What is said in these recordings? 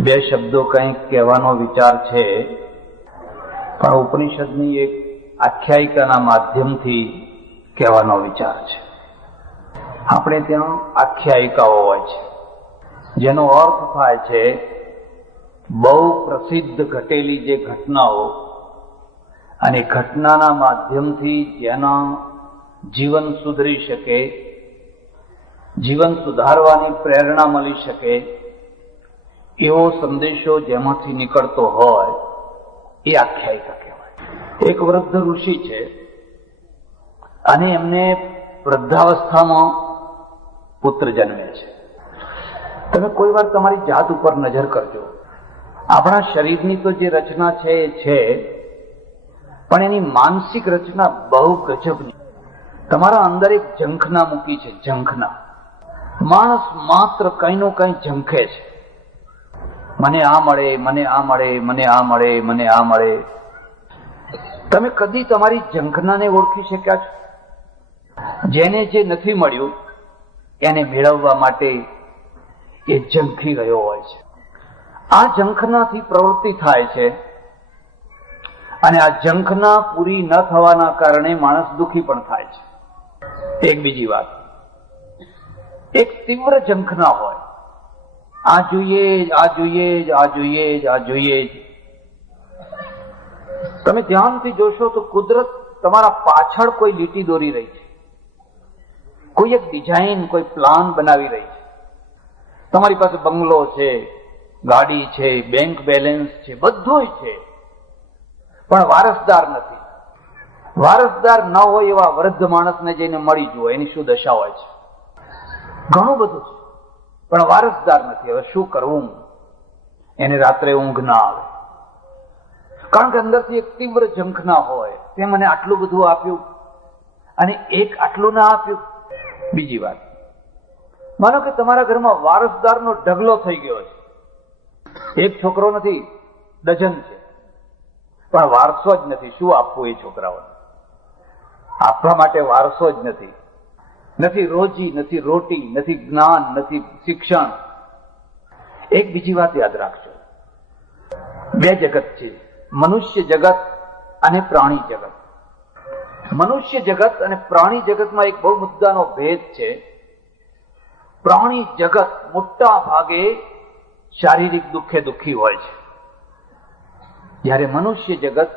બે શબ્દો કંઈક કહેવાનો વિચાર છે, પણ ઉપનિષદની એક આખ્યાયિકાના માધ્યમથી કહેવાનો વિચાર છે. આપણે ત્યાં આખ્યાયિકાઓ હોય છે જેનો અર્થ થાય છે બહુ પ્રસિદ્ધ ઘટેલી જે ઘટનાઓ, અને ઘટનાના માધ્યમથી જેના જીવન સુધરી શકે, જીવન સુધારવાની પ્રેરણા મળી શકે એવો સંદેશો જેમાંથી નીકળતો હોય એ આખ્યાયિકા કહેવાય. એક વૃદ્ધ ઋષિ છે અને એમને વૃદ્ધાવસ્થામાં પુત્ર જન્મે છે. તમે કોઈ વાર તમારી જાત ઉપર નજર કરજો. આપણા શરીરની તો જે રચના છે એ છે, પણ એની માનસિક રચના બહુ ગજબની. તમારા અંદર એક ઝંખના મૂકી છે. ઝંખના. માણસ માત્ર કંઈનું કંઈ ઝંખે છે. મને આ મળે, મને આ મળે, મને આ મળે, મને આ મળે. તમે કદી તમારી ઝંખનાને ઓળખી શક્યા છો? જેને જે નથી મળ્યું એને મેળવવા માટે એ ઝંખી ગયો હોય છે. આ ઝંખનાથી પ્રવૃત્તિ થાય છે, અને આ ઝંખના પૂરી ન થવાના કારણે માણસ દુઃખી પણ થાય છે. એક બીજી વાત, એક તીવ્ર ઝંખના હોય, આ જોઈએ જ, આ જોઈએ જ, આ જોઈએ જ, આ જોઈએ જ. તમે ધ્યાનથી જોશો તો કુદરત તમારા પાછળ કોઈ લીટી દોરી રહી છે, કોઈ એક ડિઝાઇન, કોઈ પ્લાન બનાવી રહી છે. તમારી પાસે બંગલો છે, ગાડી છે, બેંક બેલેન્સ છે, બધું છે, પણ વારસદાર નથી. વારસદાર ન હોય એવા વૃદ્ધ માણસને જઈને મળી જુઓ, એની શું દશા હોય છે. ઘણું બધું છે, પણ વારસદાર નથી. હવે શું કરવું? એને રાત્રે ઊંઘ ના આવે, કારણ કે અંદરથી એક તીવ્ર ઝંખના હોય, તે મને આટલું બધું આપ્યું અને એક આટલું ના આપ્યું. બીજી વાત, માનો કે તમારા ઘરમાં વારસદારનો ઢગલો થઈ ગયો છે. એક છોકરો નથી, ડઝન છે, પણ વારસો જ નથી. શું આપવું એ છોકરાઓને? આપવા માટે વારસો જ નથી. નથી રોજી, નથી રોટી, નથી જ્ઞાન, નથી શિક્ષણ. એક બીજી વાત યાદ રાખજો, બે જગત છે, મનુષ્ય જગત અને પ્રાણી જગત. મનુષ્ય જગત અને પ્રાણી જગતમાં એક બહુ મુદ્દાનો ભેદ છે. પ્રાણી જગત મોટા ભાગે શારીરિક દુઃખે દુઃખી હોય છે, જ્યારે મનુષ્ય જગત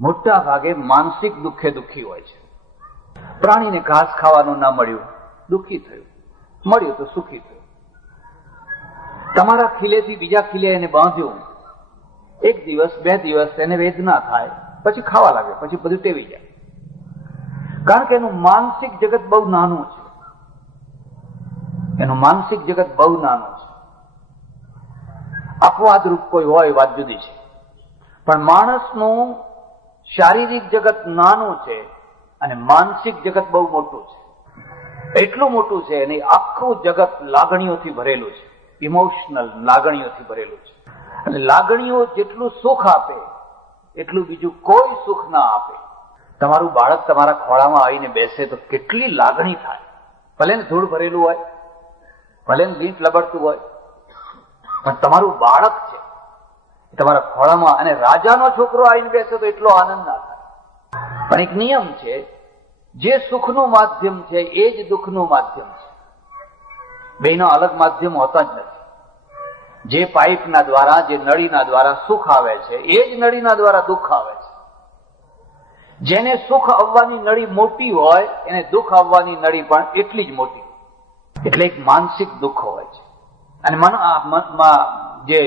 મોટા ભાગે માનસિક દુઃખે દુઃખી હોય છે. પ્રાણીને ઘાસ ખાવાનું ના મળ્યું, દુઃખી થયું. મળ્યું તો સુખી થયું. તમારા ખીલેથી બીજા ખીલે એને બાંધ્યું, એક દિવસ, બે દિવસ એને વેદના થાય, પછી ખાવા લાગે, પછી બધું ટેવી જાય. કારણ કે એનું માનસિક જગત બહુ નાનું છે. એનું માનસિક જગત બહુ નાનું છે. અપવાદરૂપ કોઈ હોય વાત જુદી છે, પણ માણસનું શારીરિક જગત નાનું છે અને માનસિક જગત બહુ મોટું છે. એટલું મોટું છે અને આખું જગત લાગણીઓથી ભરેલું છે. ઇમોશનલ, લાગણીઓથી ભરેલું છે. અને લાગણીઓ જેટલું સુખ આપે એટલું બીજું કોઈ સુખ ના આપે. તમારું બાળક તમારા ખોળામાં આવીને બેસે તો કેટલી લાગણી થાય. ભલે ને ધૂળ ભરેલું હોય, ભલે ને ગીત લબડતું હોય, પણ તમારું બાળક છે તમારા ખોળામાં, અને રાજાનો છોકરો આવીને બેસે તો એટલો આનંદ ના થાય. પણ એક નિયમ છે, જે સુખનું માધ્યમ છે એ જ દુઃખનું માધ્યમ છે. બેના અલગ માધ્યમ હોતા જ નથી. જે પાઇપના દ્વારા, જે નળીના દ્વારા સુખ આવે છે, એ જ નળીના દ્વારા દુઃખ આવે છે. જેને સુખ આવવાની નળી મોટી હોય એને દુઃખ આવવાની નળી પણ એટલી જ મોટી. એટલે એક માનસિક દુઃખ હોય છે. અને જે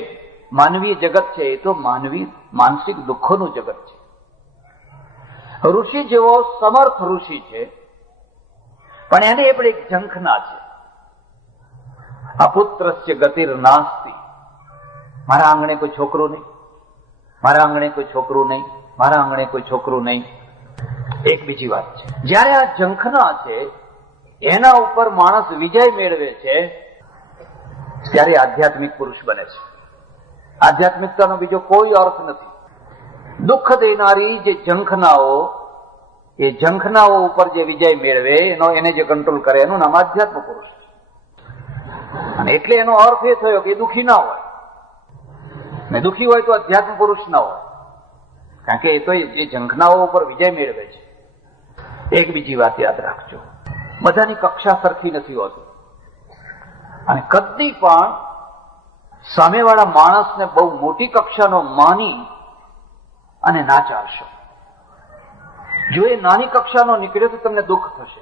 માનવીય જગત છે એ તો માનસિક દુઃખોનું જગત છે. ઋષિ જેવો સમર્થ ઋષિ છે, પણ એને એ પણ એક ઝંખના છે. અપુત્રસ્ય ગતિર નાસ્તિ. મારા આંગણે કોઈ છોકરું નહીં, મારા આંગણે કોઈ છોકરું નહીં, મારા આંગણે કોઈ છોકરું નહીં. એક બીજી વાત છે, જ્યારે આ ઝંખના છે એના ઉપર માણસ વિજય મેળવે છે ત્યારે આધ્યાત્મિક પુરુષ બને છે. આધ્યાત્મિકતાનો બીજો કોઈ અર્થ નથી. દુઃખ દેનારી જે ઝંખનાઓ, એ ઝંખનાઓ ઉપર જે વિજય મેળવે, એને જે કંટ્રોલ કરે, એનું નામ આધ્યાત્મ પુરુષ. અને એટલે એનો અર્થ એ થયો કે દુઃખી ના હોય. ને દુઃખી હોય તો અધ્યાત્મ પુરુષ ન હોય, કારણ કે એ તો એ ઝંખનાઓ ઉપર વિજય મેળવે છે. એક બીજી વાત યાદ રાખજો, બધાની કક્ષા સરખી નથી હોતી, અને કદી પણ સામેવાળા માણસને બહુ મોટી કક્ષાનો માની અને ના ચાલશો. જો એ નાની કક્ષાનો નીકળે તો તમને દુઃખ થશે.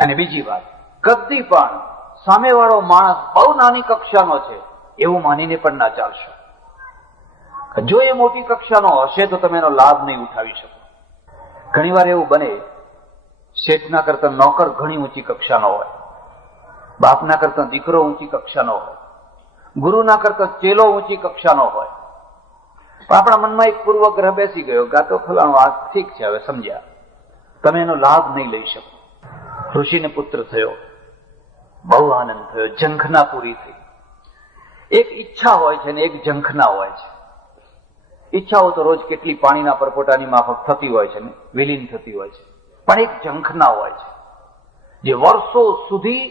અને બીજી વાત, કદી પણ સામેવાળો માણસ બહુ નાની કક્ષાનો છે એવું માનીને પણ ના ચાલશો. જો એ મોટી કક્ષાનો હશે તો તમે એનો લાભ નહીં ઉઠાવી શકો. ઘણી વાર એવું બને, શેઠના કરતા નોકર ઘણી ઊંચી કક્ષાનો હોય, બાપના કરતા દીકરો ઊંચી કક્ષાનો હોય, ગુરુના કરતા ચેલો ઊંચી કક્ષાનો હોય, પણ આપણા મનમાં એક પૂર્વગ્રહ બેસી ગયો કે આ તો ફલાણું, આ ઠીક છે, હવે સમજ્યા. તમે એનો લાભ નહીં લઈ શકો. ઋષિને પુત્ર થયો, બહુ આનંદ થયો, ઝંખના પૂરી થઈ. એક ઈચ્છા હોય છે ને એક ઝંખના હોય છે. ઈચ્છાઓ તો રોજ કેટલી પાણીના પરપોટાની માફક થતી હોય છે ને વિલીન થતી હોય છે, પણ એક ઝંખના હોય છે જે વર્ષો સુધી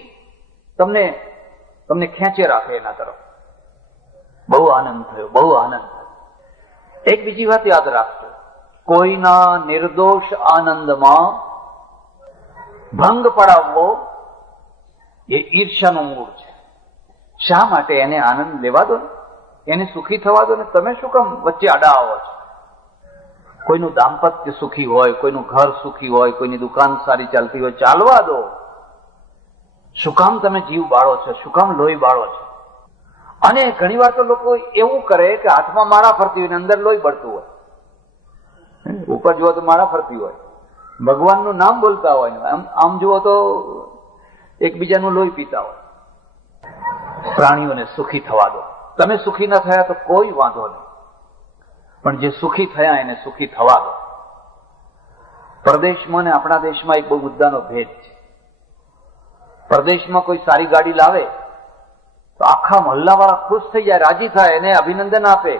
તમને ખેંચે રાખે એના તરફ. બહુ આનંદ થયો, બહુ આનંદ થયો. એક બીજી વાત યાદ રાખજો, કોઈના નિર્દોષ આનંદમાં ભંગ પડાવવો એ ઈર્ષ્યાનું મૂળ છે. શા માટે? એને આનંદ લેવા દો ને, એને સુખી થવા દો ને. તમે શું કામ વચ્ચે આડા આવો છો? કોઈનું દાંપત્ય સુખી હોય, કોઈનું ઘર સુખી હોય, કોઈની દુકાન સારી ચાલતી હોય, ચાલવા દો. શું કામ તમે જીવ બાળો છો? શું કામ લોહી બાળો છો? અને ઘણી વાર તો લોકો એવું કરે કે હાથમાં માળા ફરતી હોય ને અંદર લોહી બળતું હોય. ઉપર જુઓ તો માળા ફરતી હોય, ભગવાનનું નામ બોલતા હોય, આમ જુઓ તો એકબીજાનું લોહી પીતા હોય. પ્રાણીઓને સુખી થવા દો. તમે સુખી ન થયા તો કોઈ વાંધો નહીં, પણ જે સુખી થયા એને સુખી થવા દો. પરદેશમાં ને આપણા દેશમાં એક બહુ મુદ્દાનો ભેદ છે. પરદેશમાં કોઈ સારી ગાડી લાવે તો આખા મહોલ્લાવાળા ખુશ થઈ જાય, રાજી થાય, એને અભિનંદન આપે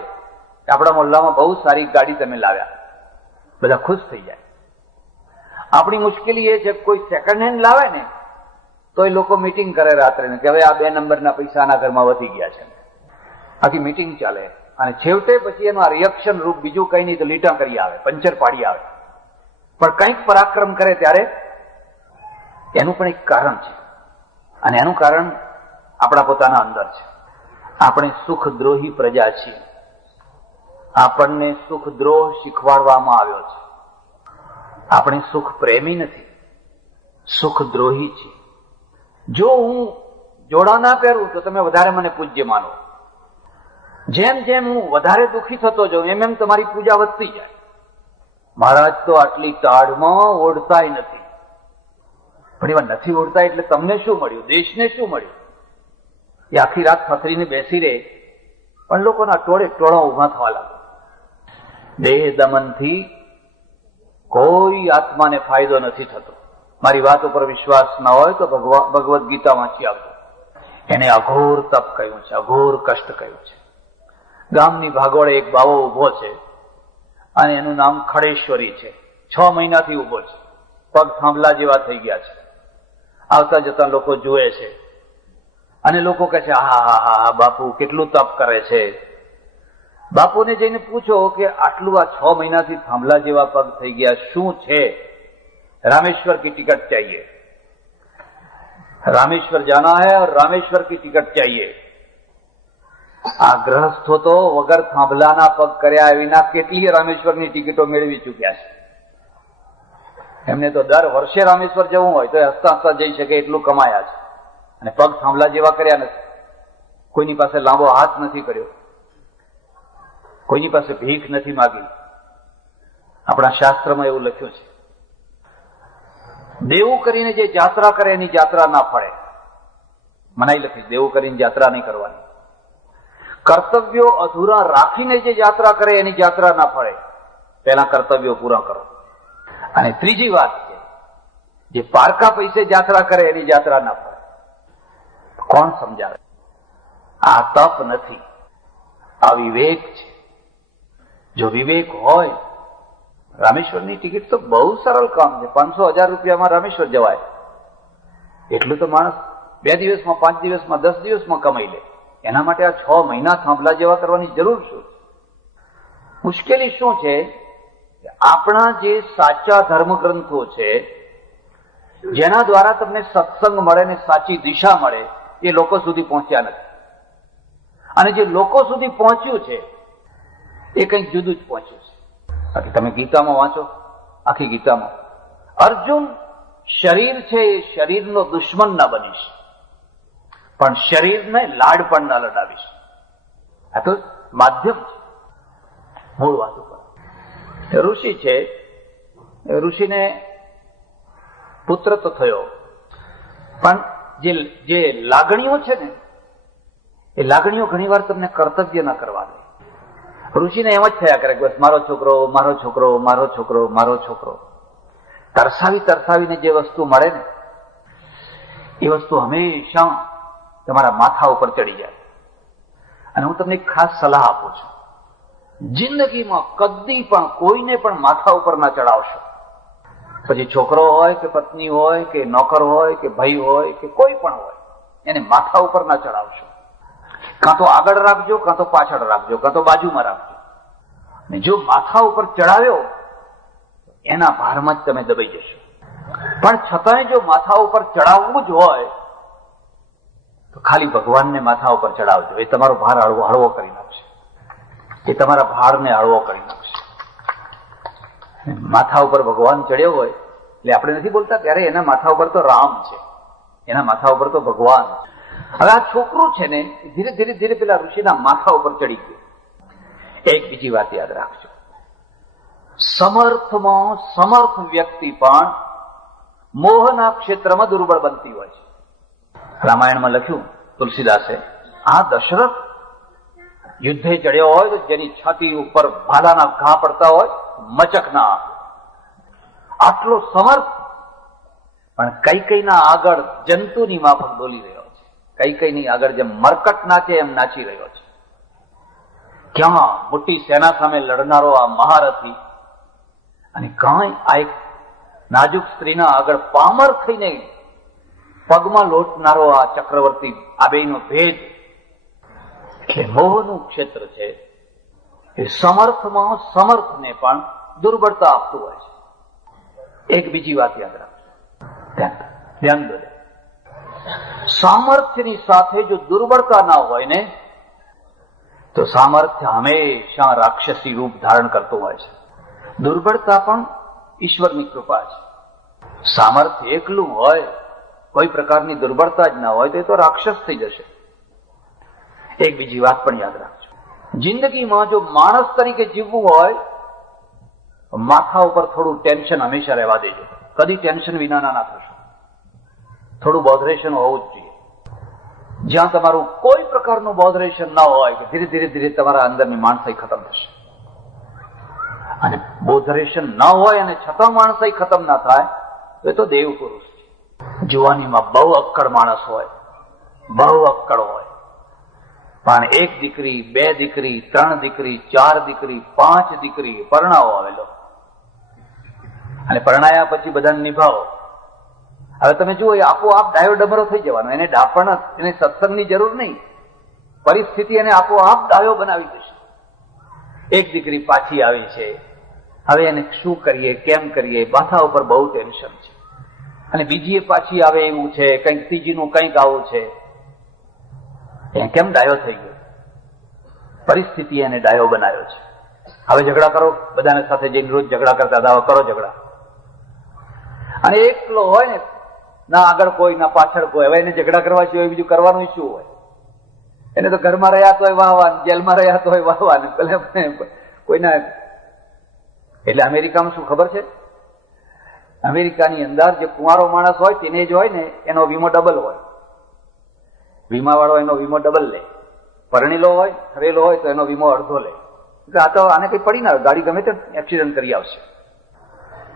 કે આપણા મહોલ્લામાં બહુ સારી ગાડી તમે લાવ્યા. બધા ખુશ થઈ જાય. આપણી મુશ્કેલી એ છે કે કોઈ સેકન્ડ હેન્ડ લાવે ને તો એ લોકો મીટિંગ કરે રાત્રે કે હવે આ 2 નંબરના પૈસા આના ઘરમાં વધી ગયા છે. આખી મીટિંગ ચાલે, અને છેવટે પછી એનું આ રિએક્શન રૂપ બીજું કઈ નહીં તો લીટા કરી આવે, પંચર પાડી આવે. પણ કંઈક પરાક્રમ કરે ત્યારે એનું પણ એક કારણ છે, અને એનું કારણ આપણા પોતાના અંદર છે. આપણે સુખદ્રોહી પ્રજા છીએ. આપણને સુખદ્રોહ શીખવાડવામાં આવ્યો છે. આપણે સુખ પ્રેમી નથી, સુખદ્રોહી છીએ. જો હું જોડા ના પહેરું તો તમે વધારે મને પૂજ્ય માનો. જેમ જેમ હું વધારે દુઃખી થતો જાઉં એમ એમ તમારી પૂજા વધતી જાય. મહારાજ તો આટલી તાળમાં ઓઢતાય નથી. પણ એવા નથી ઓઢતા એટલે તમને શું મળ્યું? દેશને શું મળ્યું? એ આખી રાત થથરીને બેસી રહે, પણ લોકોના ટોળે ટોળા ઉભા થવા લાગે. દેહ દમનથી કોઈ આત્માને ફાયદો નથી થતો. મારી વાત ઉપર વિશ્વાસ ન હોય તો ભગવદ્ ગીતા વાંચી આવજો. એને અઘોર તપ કહ્યું છે, અઘોર કષ્ટ કહ્યું છે. ગામની ભાગોળે એક બાવો ઉભો છે અને એનું નામ ખડેશ્વરી છે. 6 મહિનાથી ઉભો છે, પગ થાંભલા જેવા થઈ ગયા છે. આવતા જતા લોકો જુએ છે અને લોકો કહે છે હા હા હા બાપુ કેટલું તપ કરે છે. બાપુને જઈને પૂછો કે આટલું આ 6 મહિનાથી થાંભલા જેવા પગ થઈ ગયા, શું છે? रामेश्वर की टिकट चाहिए, रामेश्वर जाना है और रामेश्वर की टिकट चाहिए. આ ગ્રહસ્થો તો વગર થાંભલાના પગ કર્યા વિના કેટલી રામેશ્વરની ટિકિટો મેળવી ચૂક્યા છે. એમને તો દર વર્ષે રામેશ્વર જવું હોય તો હસતા હસતા જઈ શકે એટલું કમાયા છે, અને પગ થાંભલા જેવા કર્યા નથી. કોઈની પાસે લાંબો હાથ નથી કર્યો, કોઈની પાસે ભીખ નથી માગી. આપણા શાસ્ત્રમાં એવું લખ્યું છે, દેવું કરીને જે જાત્રા કરે એની જાત્રા ના ફળે. મનાઈ લખી, દેવું કરીને જાત્રા નહીં કરવાની. કર્તવ્યો અધૂરા રાખીને જે યાત્રા કરે એની યાત્રા ના ફળે. પહેલા કર્તવ્યો પૂરા કરો. અને ત્રીજી વાત છે, જે પારકા પૈસે યાત્રા કરે એની યાત્રા ના ફળે. કોણ સમજાવે? આ તપ નથી, આ વિવેક છે. જો વિવેક હોય, રામેશ્વરની ટિકિટ તો બહુ સરળ કામ છે. 500-1000 રૂપિયામાં રામેશ્વર જવાય. એટલું તો માણસ 2 દિવસમાં, 5 દિવસમાં, 10 દિવસમાં કમાઈ લે. એના માટે આ 6 મહિના થાંભલા જેવા કરવાની જરૂર શું? મુશ્કેલી શું છે? આપણા જે સાચા ધર્મગ્રંથો છે, જેના દ્વારા તમને સત્સંગ મળે ને સાચી દિશા મળે, એ લોકો સુધી પહોંચ્યા નથી. અને જે લોકો સુધી પહોંચ્યું છે એ કંઈક જુદું જ પહોંચ્યું છે. બાકી તમે ગીતામાં વાંચો, આખી ગીતામાં અર્જુન શરીર છે એ શરીરનો દુશ્મન ના બનીશ, પણ શરીરને લાડ પણ ના લડાવીશ. આ તો માધ્યમ છે. મૂળ વાત ઉપર ઋષિ છે, ઋષિને પુત્ર તો થયો, પણ જે લાગણીઓ છે ને, એ લાગણીઓ ઘણી વાર તમને કર્તવ્ય ના કરવા દે. ઋષિને એમ જ થયા કરે કે બસ મારો છોકરો, મારો છોકરો, મારો છોકરો, મારો છોકરો. તરસાવીને જે વસ્તુ મળે ને, એ વસ્તુ હંમેશા તમારા માથા ઉપર ચડી જાય. અને હું તમને એક ખાસ સલાહ આપું છું, જિંદગીમાં કદી પણ કોઈને પણ માથા ઉપર ના ચડાવશો. પછી છોકરો હોય કે પત્ની હોય કે નોકર હોય કે ભાઈ હોય કે કોઈ પણ હોય, એને માથા ઉપર ના ચડાવશો. કાં તો આગળ રાખજો, કાં તો પાછળ રાખજો, કાં તો બાજુમાં રાખજો. અને જો માથા ઉપર ચડાવ્યો, એના ભારમાં જ તમે દબાઈ જશો. પણ છતાંય જો માથા ઉપર ચડાવવું જ હોય તો ખાલી ભગવાનને માથા ઉપર ચડાવજો. એ તમારો ભાર હળવો કરી નાખશે. એ તમારા ભારને હળવો કરી નાખશે. માથા ઉપર ભગવાન ચડ્યો હોય એટલે આપણે નથી બોલતા ત્યારે એના માથા ઉપર તો રામ છે, એના માથા ઉપર તો ભગવાન છે. હવે આ છોકરું છે ને, ધીરે ધીરે ધીરે પેલા ઋષિના માથા ઉપર ચડી ગયું. એક બીજી વાત યાદ રાખજો, સમર્થમાં સમર્થ વ્યક્તિ પણ મોહના ક્ષેત્રમાં દુર્બળ બનતી હોય છે. રામાયણમાં લખ્યું તુલસીદાસે, આ દશરથ યુદ્ધે ચડ્યો હોય તો જેની છાતી ઉપર ભાલાના ઘા પડતા હોય, મચક ના આપે. આટલો સમર્થ, પણ કૈકેયીના આગળ જંતુની માફક બોલી રહ્યો છે. કૈકેયીની આગળ જેમ મરકટ નાચે એમ નાચી રહ્યો છે. ક્યાં મોટી સેના સામે લડનારો આ મહારથી, અને કાંઈ આ એક નાજુક સ્ત્રીના આગળ પામર થઈને પગમાં લોટનારો આ ચક્રવર્તી, આ બેનો ભેદ. એટલે મોહનું ક્ષેત્ર છે એ સમર્થમાં સમર્થને પણ દુર્બળતા આપતું હોય છે. એક બીજી વાત યાદ રાખજો, ધ્યાન દો. સામર્થ્યની સાથે જો દુર્બળતા ના હોય ને, તો સામર્થ્ય હંમેશા રાક્ષસી રૂપ ધારણ કરતું હોય છે. દુર્બળતા પણ ઈશ્વરની કૃપા છે. સામર્થ્ય એકલું હોય, કોઈ પ્રકારની દુર્બળતા જ ના હોય, તો એ તો રાક્ષસ થઈ જશે. એક બીજી વાત પણ યાદ રાખજો, જિંદગીમાં જો માણસ તરીકે જીવવું હોય, માથા ઉપર થોડું ટેન્શન હંમેશા રહેવા દેજો. કદી ટેન્શન વિનાના ના થશો. થોડું બોધરેશન હોવું જ જોઈએ. જ્યાં તમારું કોઈ પ્રકારનું બોધરેશન ના હોય, કે ધીરે ધીરે ધીરે તમારા અંદરની માણસાઈ ખતમ થશે. અને બોધરેશન ના હોય અને છતાં માણસાઈ ખતમ ના થાય તો એ તો દેવ પુરુષ છે. જુવાનીમાં બહુ અક્કડ માણસ હોય, બહુ અક્કડ હોય, પણ 1 દીકરી, 2 દીકરી, 3 દીકરી, 4 દીકરી, 5 દીકરી પરણાવો આવેલો, અને પરણાયા પછી બધાને નિભાવો. હવે તમે જુઓ, એ આપોઆપ ડાયો ડમરો થઈ જવાનો. એને ડાપણ, એને સત્સંગની જરૂર નહીં, પરિસ્થિતિ એને આપોઆપ ડાયો બનાવી દેશે. 1 દીકરી પાછી આવી છે, હવે એને શું કરીએ, કેમ કરીએ, માથા ઉપર બહુ ટેન્શન છે. અને બીજી એ પાછી આવે એવું છે, કંઈક ત્રીજીનું કંઈક આવું છે. એ કેમ ડાયો થઈ ગયો? પરિસ્થિતિ એને ડાયો બનાવ્યો છે. હવે ઝઘડા કરો, બધાને સાથે જઈને રોજ ઝઘડા કરતા હતા, કરો ઝઘડા. અને એકલો હોય ને, ના આગળ કોઈ ના પાછળ કોઈ, હવે એને ઝઘડા કરવા સિવાય બીજું કરવાનું શું હોય? એને તો ઘરમાં રહ્યા તોય વાહવાન, જેલમાં રહ્યા તોય વાહવાન. કોઈના એટલે અમેરિકામાં શું ખબર છે? અમેરિકાની અંદર જે કુંવારો માણસ હોય, ટીનેજ હોય ને, એનો વીમો ડબલ હોય. વીમા વાળો એનો વીમો ડબલ લે. પરણેલો હોય, થરેલો હોય તો એનો વીમો અડધો લે. આ તો આને કઈ પડી ના, ગાડી ગમે તે એક્સિડન્ટ કરી આવશે.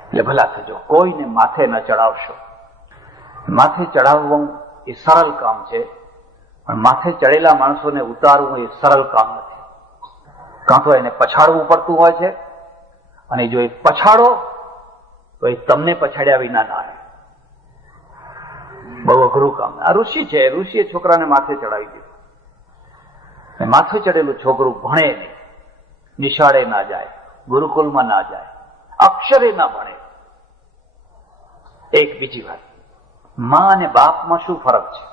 એટલે ભલા થજો, કોઈને માથે ન ચડાવશો. માથે ચડાવવું એ સરળ કામ છે, પણ માથે ચડેલા માણસોને ઉતારવું એ સરળ કામ નથી. કાં તો એને પછાડવું પડતું હોય છે, અને જો એ પછાડો તો એ તમને પછાડ્યા વિના ના રહે. બહુ અઘરું કામ. આ ઋષિ છે, ઋષિએ છોકરાને માથે ચડાવી દીધું. માથું ચડેલું છોકરું ભણે નહીં, નિશાળે ના જાય, ગુરુકુલમાં ના જાય, અક્ષરે ના ભણે. એક બીજી વાત, માં અને બાપમાં શું ફરક છે?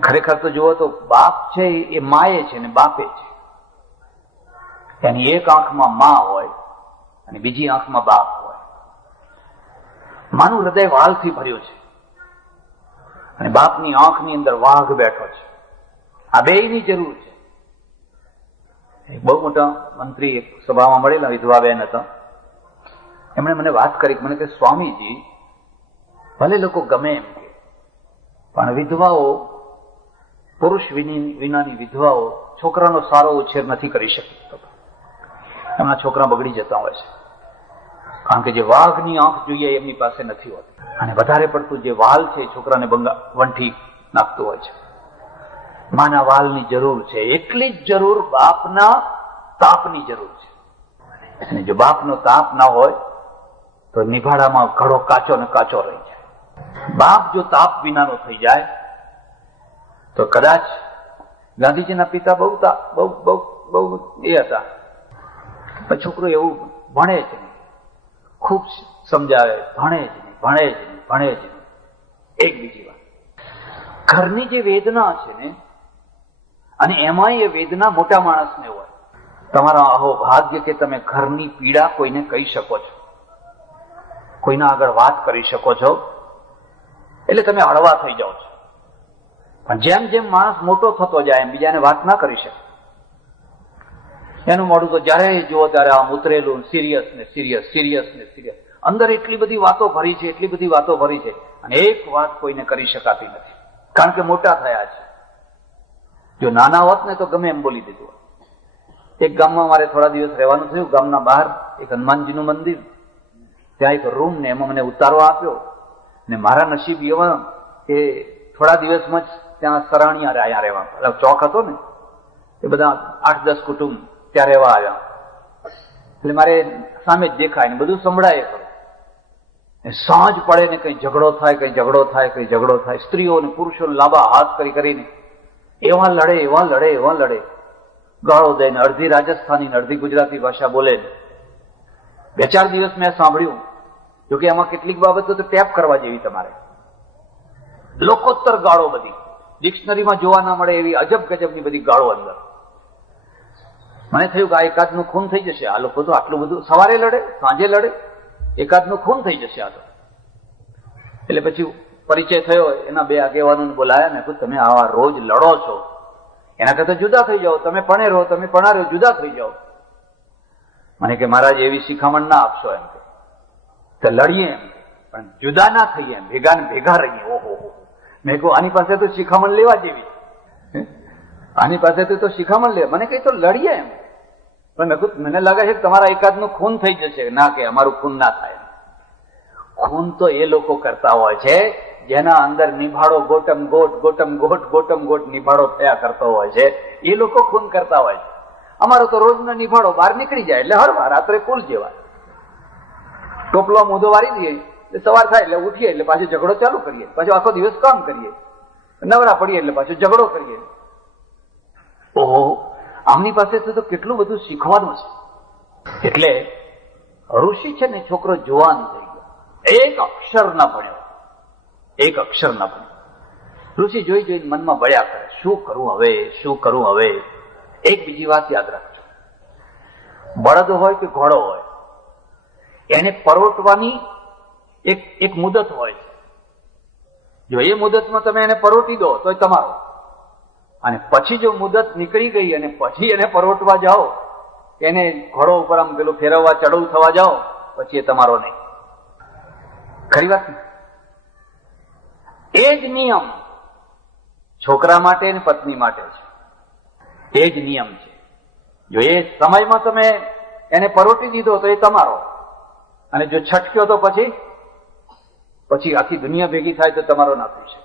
ખરેખર તો જુઓ તો બાપ છે એ માએ છે ને બાપે છે. એની એક આંખમાં માં હોય અને બીજી આંખમાં બાપ હોય. માનું હૃદય વાલથી ભર્યું છે અને બાપની આંખની અંદર વાઘ બેઠો છે. આ બેયની જરૂર છે. એક બહુ મોટા મંત્રી એક સભામાં મળેલા વિધવા બેન હતા. એમણે મને વાત કરી, મને કે સ્વામીજી, ભલે લોકો ગમે એમ કે, પણ વિધવાઓ, પુરુષ વિનાની વિધવાઓ છોકરાનો સારો ઉછેર નથી કરી શકતા. એમના છોકરા બગડી જતા હોય છે, કારણ કે જે વાઘની આંખ જોઈએ એમની પાસે નથી હોતી, અને વધારે પડતું જે વાલ છે એ છોકરાને વંઠી નાખતું હોય છે. માના વાલની જરૂર છે, એટલી જ જરૂર બાપના તાપની જરૂર છે. અને જો બાપનો તાપ ના હોય તો નિભાડામાં ઘડો કાચો ને કાચો રહી જાય. બાપ જો તાપ વિનાનો થઈ જાય તો કદાચ ગાંધીજીના પિતા બહુ એ હતા, પણ છોકરો એવું ભણે જ નહીં, ખૂબ સમજાવે, ભણે જ નહીં. એક બીજી વાત, ઘરની જે વેદના છે ને, અને એમાંય એ વેદના મોટા માણસને હોય. તમારા અહો ભાગ્ય કે તમે ઘરની પીડા કોઈને કહી શકો છો, કોઈના આગળ વાત કરી શકો છો, એટલે તમે હળવા થઈ જાઓ છો. પણ જેમ જેમ માણસ મોટો થતો જાય એમ બીજાને વાત ના કરી શકે. એનું મોઢું તો જયારે જુઓ ત્યારે આમ ઉતરેલું, સિરિયસ. અંદર એટલી બધી વાતો ભરી છે, અને એક વાત કોઈને કરી શકાતી નથી, કારણ કે મોટા થયા છે. જો નાના હોત ને તો ગમે એમ બોલી દીધું. એક ગામમાં મારે થોડા દિવસ રહેવાનું થયું. ગામના બહાર એક હનુમાનજીનું મંદિર, ત્યાં એક રૂમ ને એમાં મને ઉતારો આપ્યો. ને મારા નસીબ એવા કે થોડા દિવસમાં જ ત્યાં સરાણિયા રહ્યા રહેવા. ચોક હતો ને, એ બધા 8-10 કુટુંબ ત્યાં રહેવા આવ્યા. એટલે મારે સામે જ દેખાય ને બધું સંભળાય ખરું. સાંજ પડે ને કઈ ઝઘડો થાય. સ્ત્રીઓ અને પુરુષો લાંબા હાથ કરીને એવા લડે, ગાળો દે ને, અડધી રાજસ્થાની ને અડધી ગુજરાતી ભાષા બોલે. 2-4 દિવસ મેં સાંભળ્યું. જોકે એમાં કેટલીક બાબતો તો ટેપ કરવા જેવી. તમારે લોકોત્તર ગાળો, બધી ડિક્શનરીમાં જોવા ના મળે એવી અજબ ગજબની બધી ગાળો અંદર. મને થયું કે આ એકાદનું ખૂન થઈ જશે. આ લોકો તો આટલું બધું સવારે લડે, સાંજે લડે, એકાદનું ખૂન થઈ જશે આ તો. એટલે પછી પરિચય થયો. એના 2 આગેવાનોને બોલાયા. મેં કહ્યું, તમે આવા રોજ લડો છો, એના કરતા જુદા થઈ જાઓ. તમે પણે જુદા થઈ જાઓ. મને કે મહારાજ એવી શિખામણ ના આપશો એમ કે, તો લડીએ એમ, પણ જુદા ના થઈએ એમ, ભેગા રહીએ. ઓહો, મેં કહું આની પાસે તો શિખામણ લેવા જેવી, આની પાસે તો શિખામણ લે. મને કહી તો લડીએ એમ, પણ મેં કહું મને લાગે છે કે તમારા એકાદનું ખૂન થઈ જશે. ના, કે અમારું ખૂન ના થાય. ખૂન તો એ લોકો કરતા હોય છે જેના અંદર નિભાડો ગોટમ ગોટ નિભાડો થયા કરતો હોય છે. એ લોકો ખૂન કરતા હોય છે. અમારો તો રોજનો નિભાડો બહાર નીકળી જાય એટલે હળવા રાત્રે પુલ જેવા ટોપલો મોઢો વારી દઈએ, સવાર થાય એટલે ઉઠીએ એટલે પાછો ઝઘડો ચાલુ કરીએ, પાછો આખો દિવસ કામ કરીએ, નવરા પડીએ એટલે પાછો ઝઘડો કરીએ. ઓહો, આમની પાસે તો કેટલું બધું શીખવાનું છે. એટલે ઋષિ છે ને, છોકરો જુવાન થઈ ગયો, એક અક્ષર ના ભણ્યો. ઋષિ જોઈને મનમાં બળ્યા કરે, શું કરું હવે. એક બીજી વાત યાદ રાખજો, બળદ હોય કે ઘોડો હોય, એને પરોટવાની એક મુદત હોય છે. જો એ મુદતમાં તમે એને પરોટી દો તો એ તમારો, અને પછી જો મુદત નીકળી ગઈ અને પછી એને પરોટવા જાઓ, એને ઘોડો ઉપર આમ પેલું ફેરવવા ચડવું થવા જાઓ, પછી એ તમારો નહીં. ખરી વાત. એ જ નિયમ છોકરા માટે અને પત્ની માટે છે. એ જ નિયમ છે. જો એ સમયમાં તમે એને પરોટી દીધો તો એ તમારો, અને જો છટક્યો તો પછી આખી દુનિયા ભેગી થાય તો તમારો ના થઈ શકે.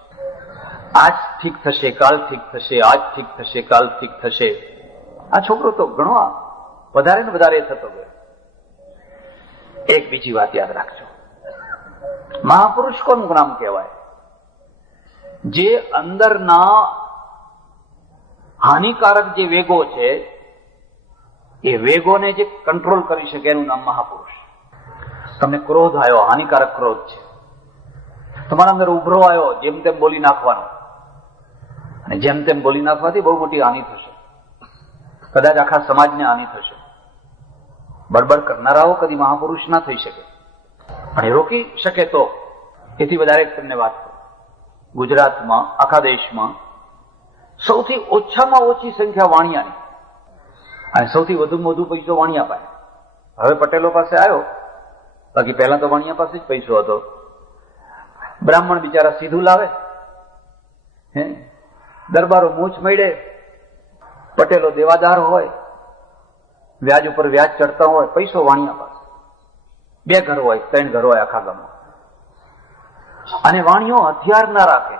આજ ઠીક થશે, કાલ ઠીક થશે, આજ ઠીક થશે, કાલ ઠીક થશે. આ છોકરો તો ઘણો વધારે ને વધારે થતો ગયો. એક બીજી વાત યાદ રાખજો, મહાપુરુષ કોનું નામ કહેવાય? જે અંદરના હાનિકારક જે વેગો છે એ વેગોને જે કંટ્રોલ કરી શકે એનું નામ મહાપુરુષ. તમને ક્રોધ આવ્યો, હાનિકારક ક્રોધ છે, તમારા અંદર ઉભરો આવ્યો, જેમ તેમ બોલી નાખવાનો, અને જેમ તેમ બોલી નાખવાથી બહુ મોટી હાનિ થશે, કદાચ આખા સમાજને હાનિ થશે. બડબડ કરનારાઓ કદી મહાપુરુષ ના થઈ શકે, પણ એ રોકી શકે તો. એથી વધારે તમને વાત કરું, ગુજરાતમાં, આખા દેશમાં સૌથી ઓછામાં ઓછી સંખ્યા વાણિયાની, અને સૌથી વધુમાં વધુ પૈસો વાણિયા પાસે. હવે પટેલો પાસે આવ્યો, બાકી પહેલા તો વાણિયા પાસે જ પૈસો હતો. બ્રાહ્મણ બિચારા સીધું લાવે, હે, દરબારો મૂછ મળે, પટેલો દેવાદાર હોય, વ્યાજ ઉપર વ્યાજ ચડતા હોય, પૈસો વાણિયા પાસે. 2 ઘર હોય, 3 ઘર હોય આખા ગામમાં. અને વાણીઓ હથિયાર ના રાખે,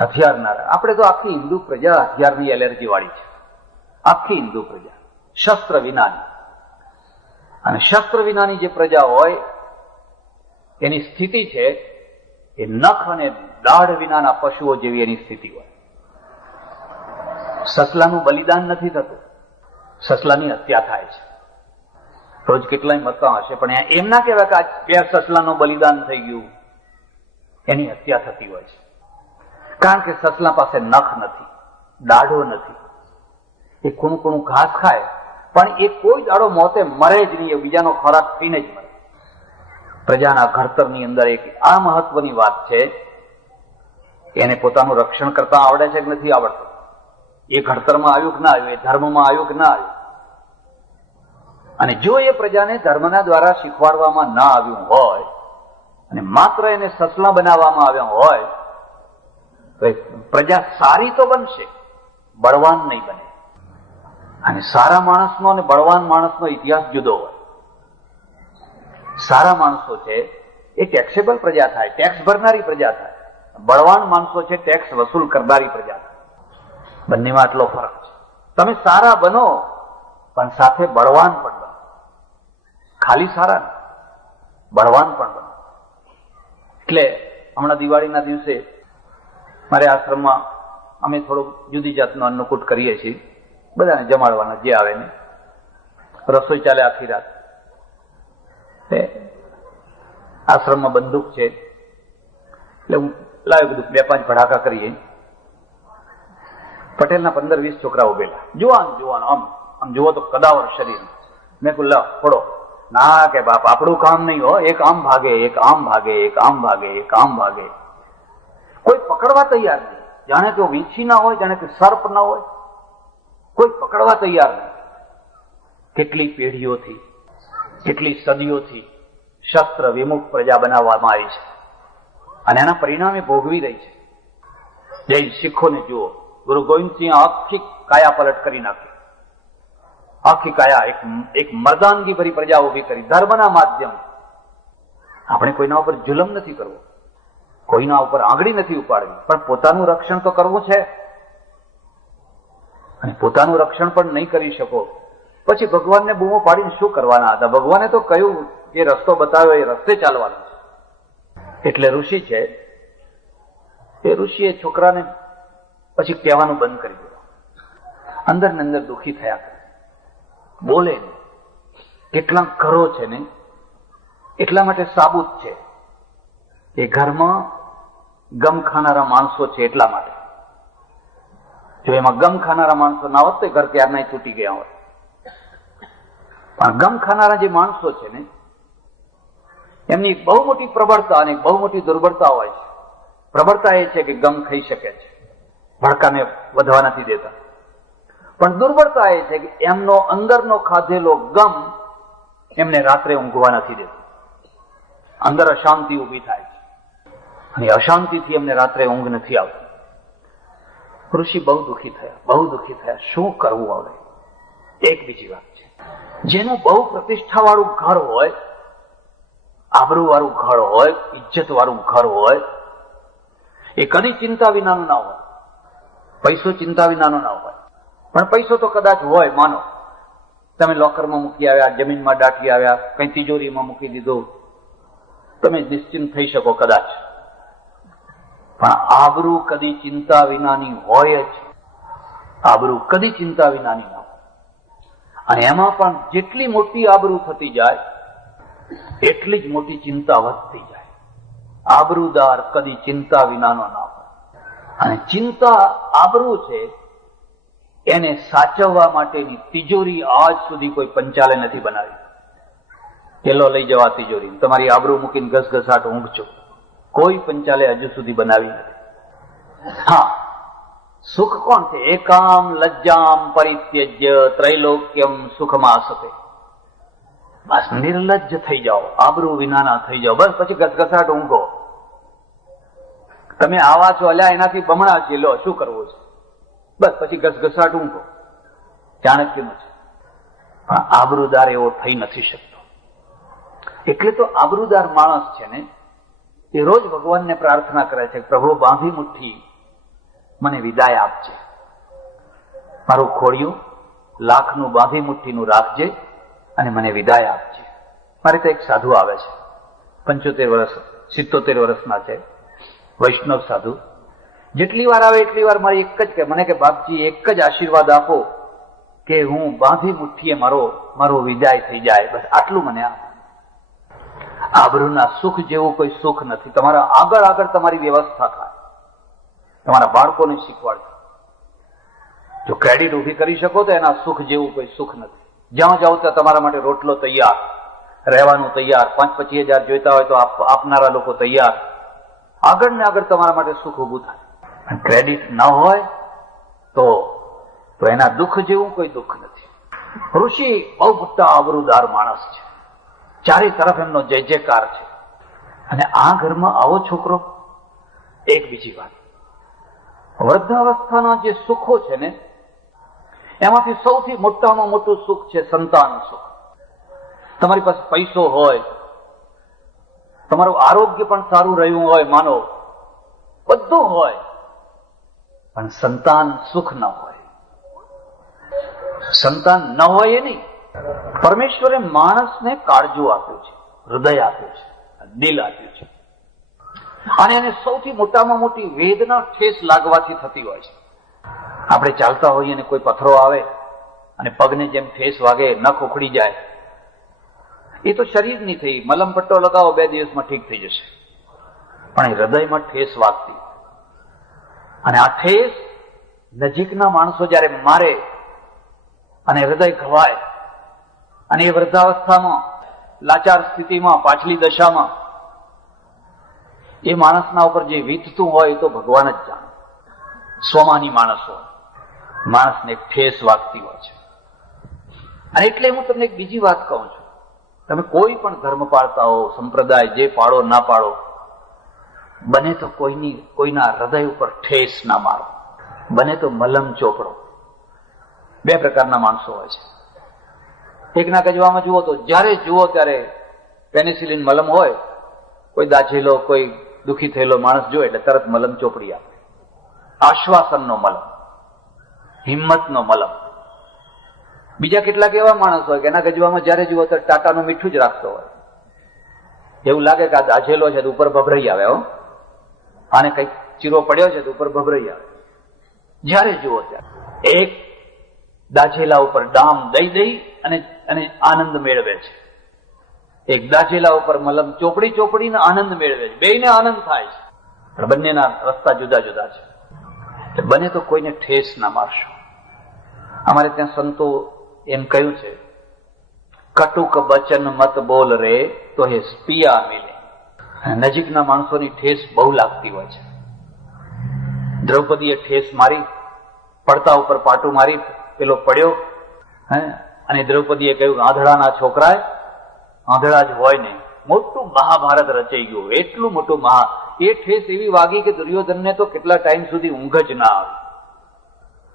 હથિયાર ના રાખે. આપણે તો આખી હિન્દુ પ્રજા હથિયારની એલર્જી વાળી છે, આખી હિન્દુ પ્રજા શસ્ત્ર વિનાની. અને શસ્ત્ર વિનાની જે પ્રજા હોય એની સ્થિતિ છે એ નખ અને દાઢ વિનાના પશુઓ જેવી એની સ્થિતિ હોય. સસલાનું બલિદાન નથી થતું, સસલાની હત્યા થાય છે. રોજ કેટલાય મરતા હશે, પણ એમ ના કહેવાય કે આ 2 સસલાનું બલિદાન થઈ ગયું, એની હત્યા થતી હોય છે. કારણ કે સસલા પાસે નખ નથી, દાઢો નથી, એ કુણું કુણું ઘાસ ખાય, પણ એ કોઈ દાડો મોતે મરે જ નહીં, એ બીજાનો ખોરાક પીને જ મરે. પ્રજાના ઘડતરની અંદર એક આ મહત્વની વાત છે, એને પોતાનું રક્ષણ કરતા આવડે છે કે નથી આવડતું, એ ઘડતરમાં આવ્યું કે ના આવ્યું, એ ધર્મમાં આવ્યું કે ના આવ્યું. અને જો એ પ્રજાને ધર્મના દ્વારા શીખવાડવામાં ના આવ્યું હોય અને માત્ર એને સસલા બનાવવામાં આવ્યા હોય તો એ પ્રજા સારી તો બનશે, બળવાન નહીં બને. અને સારા માણસનો અને બળવાન માણસનો ઇતિહાસ જુદો હોય. સારા માણસો છે એ ટેક્સેબલ પ્રજા થાય, ટેક્સ ભરનારી પ્રજા થાય. બળવાન માણસો છે ટેક્સ વસૂલ કરનારી પ્રજા થાય. બંનેમાં આટલો ફરક છે. તમે સારા બનો પણ સાથે બળવાન પણ બનો. ખાલી સારા ને, બળવાન પણ બનો. એટલે હમણાં દિવાળીના દિવસે મારે આશ્રમમાં અમે થોડુંક જુદી જાતનું અન્નકૂટ કરીએ છીએ, બધાને જમાડવાના જે આવે ને. રસોઈ ચાલે આખી રાત. આશ્રમમાં બંદૂક છે એટલે હું લાવ્યો, બધું 2-5 ભડાકા કરીએ. પટેલના 15-20 છોકરા ઉભેલા, જુવાન આમ જુઓ તો કદાવર શરીર. મેં કહ્યું લો ફોડો. ના કે બાપ, આપણું કામ નહીં હો, એક આમ ભાગે, એક આમ ભાગે, એક આમ ભાગે, એક આમ ભાગે. કોઈ પકડવા તૈયાર નહીં, જાણે કે વીંછી ના હોય, જાણે કે સર્પ ના હોય, કોઈ પકડવા તૈયાર નહીં. કેટલી પેઢીઓથી, કેટલી સદીઓથી શસ્ત્ર વિમુખ પ્રજા બનાવવામાં આવી છે અને એના પરિણામે ભોગવી રહી છે. જૈન શીખોને જુઓ, ગુરુ ગોવિંદસિંહ આખી કાયા પલટ કરી નાખી, આખી કાયા એક મર્દાનગી ભરી પ્રજા ઉભી કરી ધર્મના માધ્યમ. આપણે કોઈના ઉપર જુલમ નથી કરવો, કોઈના ઉપર આંગળી નથી ઉપાડવી, પણ પોતાનું રક્ષણ તો કરવું છે. અને પોતાનું રક્ષણ પણ નહીં કરી શકો પછી ભગવાનને બૂમો પાડીને શું કરવાના હતા? ભગવાને તો કહ્યું કે રસ્તો બતાવ્યો, એ રસ્તે ચાલવાનો છે. એટલે ઋષિ છે એ ઋષિએ છોકરાને પછી કહેવાનું બંધ કરી દીધું. અંદર ને અંદર દુઃખી થયા કરે, બોલે નહીં. કેટલાક ઘરો છે ને એટલા માટે સાબુત છે, એ ઘરમાં ગમ ખાનારા માણસો છે એટલા માટે. જો એમાં ગમ ખાનારા માણસો ના હોત તો ઘર ક્યારના તૂટી ગયા હોત. પણ ગમ ખાનારા જે માણસો છે ને એમની બહુ મોટી પ્રબળતા અને બહુ મોટી દુર્બળતા હોય છે. પ્રબળતા એ છે કે ગમ ખાઈ શકે છે, ભડકાને વધવા નથી દેતા. પણ દુર્બળતા એ છે કે એમનો અંદરનો ખાધેલો ગમ એમને રાત્રે ઊંઘવા નથી દેતો. અંદર અશાંતિ ઊભી થાય છે અને અશાંતિથી એમને રાત્રે ઊંઘ નથી આવતી. ઋષિ બહુ દુઃખી થયા, શું કરવું હવે? એક બીજી વાત છે, જેનું બહુ પ્રતિષ્ઠા વાળું ઘર હોય, આબરૂ વાળું ઘર હોય, ઇજ્જત વાળું ઘર હોય, એ કદી ચિંતા વિનાનું ના હોય. પૈસો ચિંતા વિનાનો ના હોય. પણ પૈસો તો કદાચ હોય, માનો તમે લોકરમાં મૂકી આવ્યા, જમીનમાં દાટી આવ્યા, કઈ તિજોરીમાં મૂકી દીધું, તમે નિશ્ચિંત થઈ શકો કદાચ. પણ આબરૂ કદી ચિંતા વિનાની હોય જ. આબરૂ કદી ચિંતા વિનાની ના હોય. અને એમાં પણ જેટલી મોટી આબરૂ થતી જાય એટલી જ મોટી ચિંતા વધતી જાય. આબરૂદાર કદી ચિંતા વિનાનો ના હોય. અને ચિંતા આબરૂ છે એને સાચવવા માટેની તિજોરી આજ સુધી કોઈ પંચાલે નથી બનાવી. પેલો લઈ જવા તિજોરી, તમારી આબરૂ મૂકીને ઘસઘસાટ ઊંઘજો. કોઈ પંચાલે હજુ સુધી બનાવી નથી. હા, સુખ કોણ છે? એકામ લજ્જામ પરિત્યજ્ય ત્રૈલોક્યમ સુખમાસતે. બસ નિર્લજ્જ થઈ જાઓ, આબરૂ વિનાના થઈ જાઓ, બસ પછી ઘસઘસાટ ઊંઘો. તમે આવા છો, અલ્યા એનાથી બમણા છે, લો શું કરવું છે, બસ પછી ઘસઘસાટ ઊંઘો. ચાણક્યનું છે. પણ આબરૂદાર એવો થઈ નથી શકતો. એટલે તો આબરૂદાર માણસ છે ને એ રોજ ભગવાનને પ્રાર્થના કરે છે, પ્રભુ બાંધી મુઠ્ઠી મને વિદાય આપજે. મારું ખોડિયું લાખનું બાંધી મુઠ્ઠીનું રાખજે અને મને વિદાય આપજે. મારે તો એક સાધુ આવે છે, 75 વર્ષ 77 વર્ષના છે, વૈષ્ણવ સાધુ. જેટલી વાર આવે એટલી વાર મારી એક જ કે મને કે બાપજી એક જ આશીર્વાદ આપો કે હું બાંધી મુઠ્ઠીએ મારો વિદાય થઈ જાય, બસ આટલું મને આપો. આબરૂના સુખ જેવું કોઈ સુખ નથી. તમારા આગળ આગળ તમારી વ્યવસ્થા થાય, તમારા બાળકોને શીખવાડજો. જો ક્રેડિટ ઉભી કરી શકો તો એના સુખ જેવું કોઈ સુખ નથી. જ્યાં જાઓ ત્યાં તમારા માટે રોટલો તૈયાર, રહેવાનું તૈયાર, 5-25 હજાર જોઈતા હોય તો આપનારા લોકો તૈયાર. આગળ ને આગળ તમારા માટે સુખ ઉભું થાય. અને ક્રેડિટ ન હોય તો એના દુઃખ જેવું કોઈ દુઃખ નથી. ઋષિ બહુ મોટા આબરૂદાર માણસ છે, ચારે તરફ એમનો જય જયકાર છે. અને આ ઘરમાં આવો છોકરો. એક બીજી વાત, વૃદ્ધાવસ્થાના જે સુખો છે ને એમાંથી સૌથી મોટામાં મોટું સુખ છે સંતાન સુખ. તમારી પાસે પૈસો હોય, તમારું આરોગ્ય પણ સારું રહ્યું હોય, માનો બધું હોય, પણ સંતાન સુખ ન હોય. સંતાન ન હોય એ નહીં. પરમેશ્વરે માણસને કાળજું આપ્યું છે, હૃદય આપ્યું છે, દિલ આપ્યું છે. અને એને સૌથી મોટામાં મોટી વેદના ઠેસ લાગવાથી થતી હોય છે. આપણે ચાલતા હોઈએ અને કોઈ પથ્થરો આવે અને પગને જેમ ઠેસ વાગે, નખ ઉખડી જાય, એ તો શરીરની થઈ, મલમ પટ્ટો લગાવો 2 દિવસમાં ઠીક થઈ જશે. પણ એ હૃદયમાં ઠેસ વાગતી. અને આ ઠેસ નજીકના માણસો જયારે મારે અને હૃદય ઘવાય અને એ વૃદ્ધાવસ્થામાં, લાચાર સ્થિતિમાં, પાછલી દશામાં એ માણસના ઉપર જે વીતતું હોય એ તો ભગવાન જ જાણે. સ્વમાની માણસ હોય, માણસને એક ઠેસ વાગતી હોય છે. અને એટલે હું તમને એક બીજી વાત કહું છું, તમે કોઈ પણ ધર્મ પાળતા હો, સંપ્રદાય જે પાળો ના પાળો, બને તો કોઈના હૃદય ઉપર ઠેસ ના મારો, બને તો મલમ ચોપડો. 2 પ્રકારના માણસો હોય છે. એકના કહેવામાં જુઓ તો જ્યારે જુઓ ત્યારે પેનિસિલિન મલમ હોય, કોઈ દાઝેલો, કોઈ દુઃખી થયેલો માણસ જોવે એટલે તરત મલમ ચોપડી આપે. આશ્વાસનનો મલમ, હિંમતનો મલમ. બીજા કેટલાક એવા માણસ હોય કે એના ગજવામાં જયારે જુઓ તો ટાટાનું મીઠું જ રાખતો હોય. એવું લાગે કે આ દાઝેલો છે તો ઉપર ભભરાઈ આવે, હો, આને કઈક ચીરો પડ્યો છે તો ઉપર ભભરાઈ આવે. જયારે જુઓ ત્યારે એક દાઝેલા ઉપર ડામ દઈ અને આનંદ મેળવે છે. એક દાઝેલા ઉપર મલમ ચોપડીને આનંદ મેળવે છે. બેયને આનંદ થાય છે, પણ બંનેના રસ્તા જુદા જુદા છે. એટલે બને તો કોઈને ઠેસ ના મારશો. અમારે ત્યાં સંતો એમ કહ્યું છે, કટુક બચન મત બોલ રે તો હે પિયા મિલે. નજીકના માણસોની ઠેસ બહુ લાગતી હોય છે. દ્રૌપદીએ ઠેસ મારી, પડતા ઉપર પાટું મારી, પેલો પડ્યો, અને દ્રૌપદીએ કહ્યું આંધળાના છોકરાએ, આંધળા જ હોય નહીં. મોટું મહાભારત રચાઈ ગયું, એટલું મોટું એ ઠેસ એવી વાગી કે દુર્યોધનને તો કેટલા ટાઈમ સુધી ઊંઘ જ ના આવી.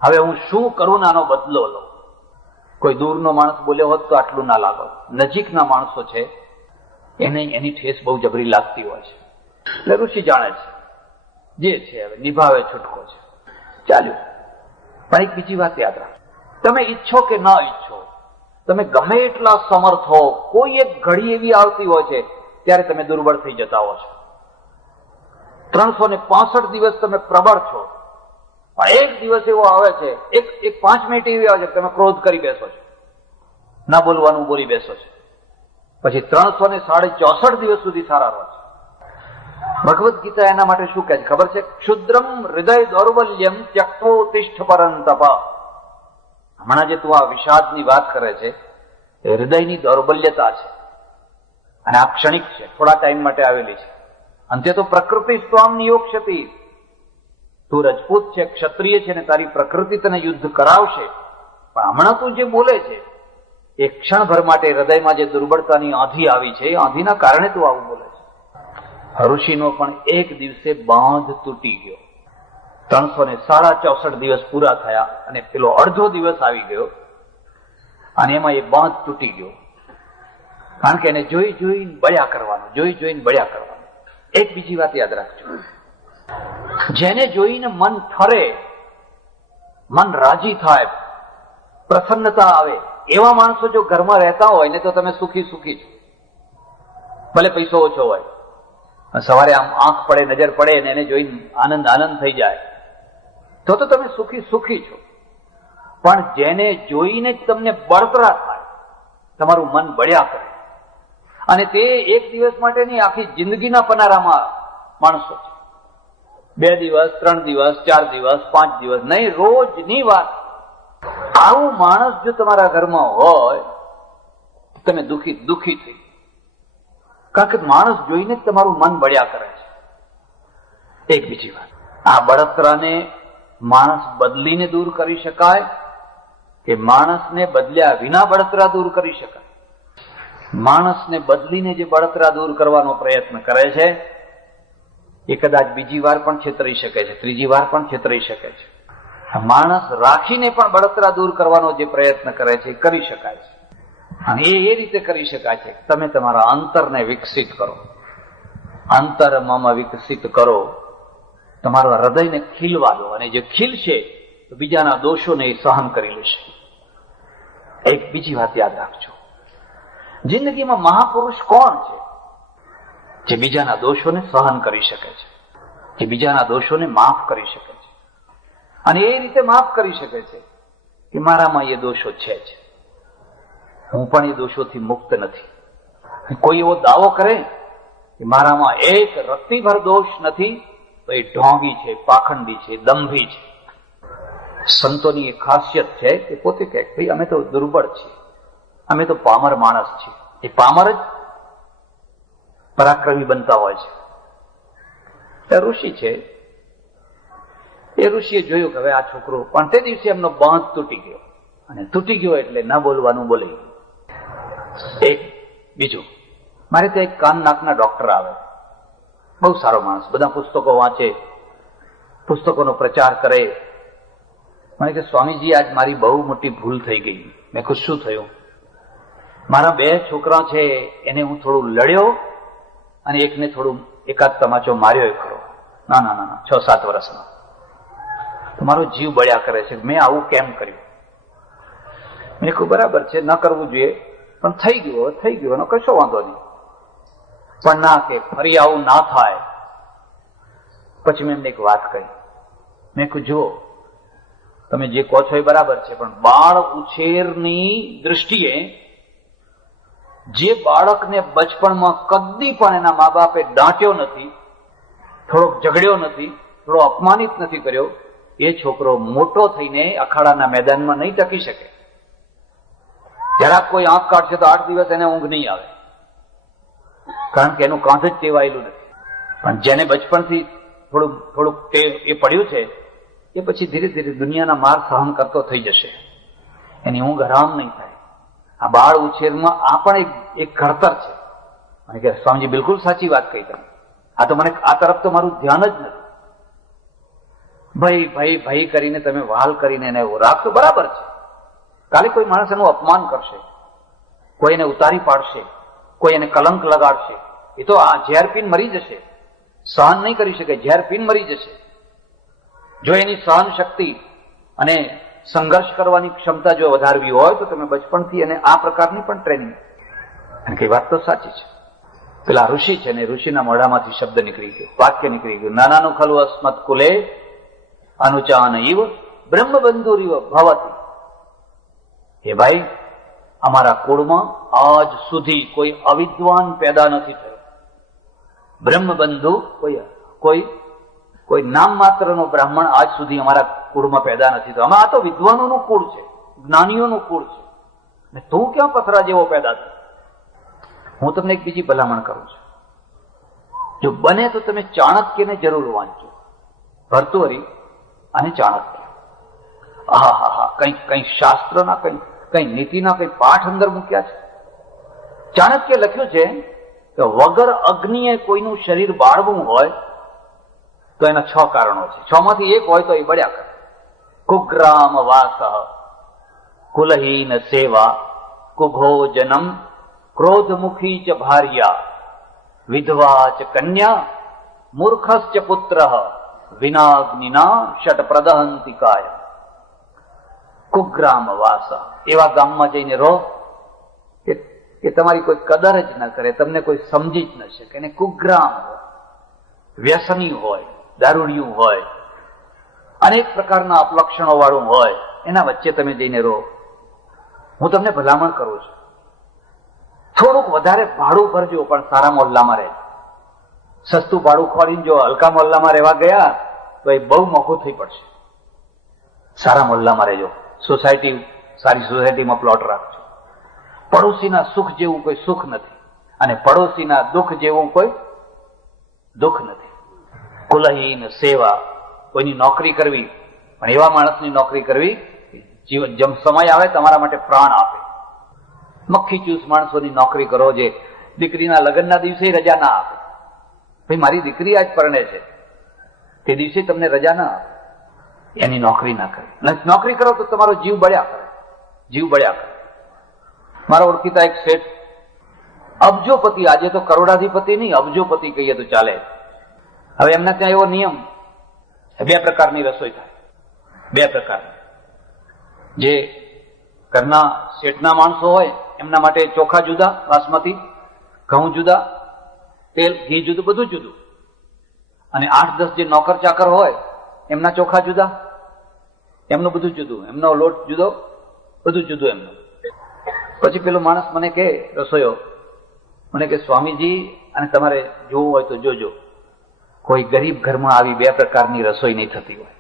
હવે હું શું કરું, આનો બદલો લો. કોઈ દૂરનો માણસ બોલ્યો હોત તો આટલું ના લાગો. નજીકના માણસો છે એને એની ઠેસ બહુ જબરી લાગતી હોય છે. એટલે ઋષિ જાણે છે, જે છે હવે નિભાવે છૂટકો છે, ચાલ્યું. પણ એક બીજી વાત યાદ રાખો, તમે ઈચ્છો કે ના ઈચ્છો, તમે ગમે એટલા સમર્થ હો, કોઈ એક ઘડી એવી આવતી હોય છે ત્યારે તમે દુર્બળ થઈ જતા હો છો. 365 દિવસ તમે પ્રબળ છો, પણ એક દિવસ એવો આવે છે, એક 5 મિનિટ એવી આવે છે કે તમે ક્રોધ કરી બેસો છો, ના બોલવાનું બોલી બેસો છો, પછી 364 દિવસ સુધી સારા રહો છો. ભગવદ્ ગીતા એના માટે શું કહે છે ખબર છે? ક્ષુદ્રમ હૃદય દૌર્બલ્યમ ત્યક્તો તિષ્ઠ પરંતપ. હમણાં જે તું આ વિષાદની વાત કરે છે એ હૃદયની દૌર્બલ્યતા છે, અને આ ક્ષણિક છે, થોડા ટાઈમ માટે આવેલી છે. અંતે તો પ્રકૃતિ સ્વામ નિયોક્ષતી. તું રજપૂત છે, ક્ષત્રિય છે, ને તારી પ્રકૃતિ તને યુદ્ધ કરાવશે, પણ હમણાં તું જે બોલે છે એ ક્ષણભર માટે હૃદયમાં જે દુર્બળતાની આંધી આવી છે એ આંધીના કારણે તું આવું બોલે છે. ઋષિનો પણ એક દિવસે બાંધ તૂટી ગયો. 364 દિવસ પૂરા થયા અને પેલો અડધો દિવસ આવી ગયો, અને એમાં એ બાંધ તૂટી ગયો. કારણ કે એને જોઈ જોઈને બળ્યા કરવાનું, જોઈ જોઈને બળ્યા કરવાનું. એક બીજી વાત યાદ રાખજો, જેને જોઈને મન ઠરે, મન રાજી થાય, પ્રસન્નતા આવે, એવા માણસો જો ઘરમાં રહેતા હોય ને તો તમે સુખી સુખી છો. ભલે પૈસો ઓછો હોય, સવારે આમ આંખ પડે, નજર પડે ને એને જોઈને આનંદ આનંદ થઈ જાય તો તમે સુખી સુખી છો. પણ જેને જોઈને જ તમને બળતરા થાય, તમારું મન બળ્યા કરે, અને તે એક દિવસ માટેની આખી જિંદગીના પનારામાં માણસો છે. 2 દિવસ, 3 દિવસ, 4 દિવસ, 5 દિવસ નહીં, રોજની વાત. આવું માણસ જો તમારા ઘરમાં હોય તમે દુખી થઈ, કારણ કે માણસ જોઈને જ તમારું મન બળ્યા કરે છે. એક બીજી વાત, આ બળતરાને માણસ બદલીને દૂર કરી શકાય કે માણસને બદલ્યા વિના બળતરા દૂર કરી શકાય? માણસને બદલીને જે બળતરા દૂર કરવાનો પ્રયત્ન કરે છે એ કદાચ બીજી વાર પણ છેતરી શકે છે, ત્રીજી વાર પણ છેતરી શકે છે. માણસ રાખીને પણ બળતરા દૂર કરવાનો જે પ્રયત્ન કરે છે એ કરી શકાય છે. અને એ રીતે કરી શકાય છે, તમે તમારા અંતરને વિકસિત કરો, અંતરમાં વિકસિત કરો, તમારા હૃદયને ખીલવા દો, અને જે ખીલશે તો બીજાના દોષોને એ સહન કરી લેશે. એક બીજી વાત યાદ રાખજો, જિંદગીમાં મહાપુરુષ કોણ છે? જે બીજાના દોષોને સહન કરી શકે છે, જે બીજાના દોષોને માફ કરી શકે છે, અને એ રીતે માફ કરી શકે છે કે મારામાં એ દોષો છે જ, હું પણ એ દોષોથી મુક્ત નથી. કોઈ એવો દાવો કરે કે મારામાં એક રત્તીભર દોષ નથી તો એ ઢોંગી છે, પાખંડી છે, દંભી છે. સંતોની એક ખાસિયત છે કે પોતે કહે ભાઈ અમે તો દુર્બળ છીએ, અમે તો પામર માણસ છીએ. એ પામર જ પરાક્રમી બનતા હોય છે. એ ઋષિ છે, એ ઋષિએ જોયું કે હવે આ છોકરો, પણ તે દિવસે એમનો બાંધ તૂટી ગયો, અને તૂટી ગયો એટલે ન બોલવાનું બોલી ગયું. એક બીજું, મારે ત્યાં એક કાન નાકના ડોક્ટર આવે, બહુ સારો માણસ, બધા પુસ્તકો વાંચે, પુસ્તકોનો પ્રચાર કરે. મને કે સ્વામીજી આજ મારી બહુ મોટી ભૂલ થઈ ગઈ. મેં કહ્યું શું થયું? મારા 2 છોકરા છે એને હું થોડું લડ્યો અને એકને થોડું એકાદ તમાચો માર્યો ખરો, ના 6-7 વર્ષનો. તો મારો જીવ બળ્યા કરે છે, મેં આવું કેમ કર્યું? મેં કહ્યું બરાબર છે, ન કરવું જોઈએ, પણ થઈ ગયું એનો કશો વાંધો નહીં, પણ ના કે ફરી આવું ના થાય. પછી મેં એમને એક વાત કહી, મેં કહ્યું જો તમે જે કહો છો એ બરાબર છે, પણ બાળ ઉછેરની દ્રષ્ટિએ જે બાળકને બચપણમાં કદી પણ એના મા બાપે દાંટ્યો નથી, થોડોક ઝઘડ્યો નથી, થોડો અપમાનિત નથી કર્યો, એ છોકરો મોટો થઈને અખાડાના મેદાનમાં નહીં ટકી શકે. જરાક કોઈ આંખ કાઢશે તો 8 દિવસ એને ઊંઘ નહીં આવે, કારણ કે એનું કાંધ જ ટેવાયેલું નથી. પણ જેને બચપણથી થોડુંક એ પડ્યું છે એ પછી ધીરે ધીરે દુનિયાના માર સહન કરતો થઈ જશે, એની ઊંઘ હરામ નહીં થાય. આ બાળ ઉછેરમાં આ પણ એક ઘડતર છે. મને કે સ્વામીજી બિલકુલ સાચી વાત કહી તમે, આ તો મને આ તરફ તો મારું ધ્યાન જ નથી. ભાઈ કરીને તમે વહાલ કરીને એને રાખશો બરાબર છે, કાલે કોઈ માણસ એનું અપમાન કરશે, કોઈ એને ઉતારી પાડશે, કોઈ એને કલંક લગાડશે, એ તો આ ઝેર પીને મરી જશે, સહન નહીં કરી શકે, ઝેર પીને મરી જશે. જો એની સહન શક્તિ અને સંઘર્ષ કરવાની ક્ષમતા જો વધારવી હોય તો તમે બચપણથી એને આ પ્રકારની પણ ટ્રેનિંગ. અને કઈ વાત તો સાચી છે. પેલા ઋષિ છે ને, ઋષિના મોઢામાંથી શબ્દ નીકળી ગયો, વાક્ય નીકળી ગયું, નાનાનું ખલુ અસ્મત કુલે અનુચાન ઇવ બ્રહ્મબંધુરીવ ભવતી. હે ભાઈ, અમારા કુળમાં આજ સુધી કોઈ અવિદ્વાન પેદા નથી થયો. બ્રહ્મબંધુ કોઈ નામ માત્રનો બ્રાહ્મણ આજ સુધી અમારા કુળમાં પેદા નથી થયો. આ તો વિદ્વાનોનું કુળ છે, જ્ઞાનીઓનું કુળ છે, ને તું ક્યાં પથરા જેવો પેદા થયો? હું તમને એક બીજી ભલામણ કરું છું, જો બને તો તમે ચાણક્યને જરૂર વાંચો, ભર્તૃહરિ અને ચાણક્ય. હા હા હા, કઈ શાસ્ત્રના કઈ નીતિના કઈ પાઠ અંદર મૂક્યા છે. ચાણક્ય લખ્યું છે કે વગર અગ્નિએ કોઈનું શરીર બાળવું હોય તો એના 6 કારણો છે. 6 માંથી એક હોય તો એ બળ્યા કરે. કુગ્રામ વાસ, કુલહીન સેવા, કુભોજનમ, ક્રોધમુખી ચ ભાર્યા, વિધવા ચ કન્યા, મૂર્ખશ્ચ પુત્ર, વિનાગ્નિના ષટ પ્રદહંતિકાય. કુગ્રામ વાસ, એવા ગામમાં જઈને રહો કે તમારી કોઈ કદર જ ન કરે, તમને કોઈ સમજી જ ન શકે. એને કુગ્રામ હોય, વ્યસની હોય, દારૂડિયું હોય, અનેક પ્રકારના અપલક્ષણો વાળું હોય, એના વચ્ચે તમે જઈને રહો. હું તમને ભલામણ કરું છું, થોડુંક વધારે ભાડું ભરજો, પણ સારા મોહલ્લામાં રહેજો. સસ્તું ભાડું ખોરીને જો હલકા મોહલ્લામાં રહેવા ગયા તો એ બહુ મોંઘું થઈ પડશે. સારા મોહલ્લામાં રહેજો, સારી સોસાયટીમાં પ્લોટ રાખજો. પડોશીના સુખ જેવું કોઈ સુખ નથી, અને પડોશીના દુઃખ જેવું કોઈ દુઃખ નથી. કુલહીન સેવા, કોઈની નોકરી કરવી, પણ એવા માણસની નોકરી કરવી જેમ સમય આવે તમારા માટે પ્રાણ આપે. મક્ખી ચૂસ માણસોની નોકરી કરો જે દીકરીના લગ્નના દિવસે રજા ના આપે. ભાઈ, મારી દીકરી આજ પરણે છે, તે દિવસે તમને રજા ના આપે, એની નોકરી ના કરે. નોકરી કરો તો તમારો જીવ બળ્યા કરે, જીવ બળ્યા કરે. મારા ઓળખીતા એક શેઠ, અબજોપતિ, આજે તો કરોડાધિપતિ નહીં, અબજોપતિ કહીએ તો ચાલે. હવે એમના ત્યાં એવો નિયમ, 2 પ્રકારની રસોઈ થાય. 2 પ્રકારની. જે ઘરના શેઠના માણસો હોય એમના માટે ચોખા જુદા, બાસમતી, ઘઉં જુદા, તેલ ઘી જુદું, બધું જુદું. અને 8-10 જે નોકર ચાકર હોય એમના ચોખા જુદા, એમનું બધું જુદું, એમનો લોટ જુદો, બધું જુદું એમનું. પછી પેલો માણસ મને કહે, રસોઈયો મને કે, સ્વામીજી, અને તમારે જોવું હોય તો જોજો, કોઈ ગરીબ ઘરમાં આવી 2 પ્રકારની રસોઈ નહીં થતી હોય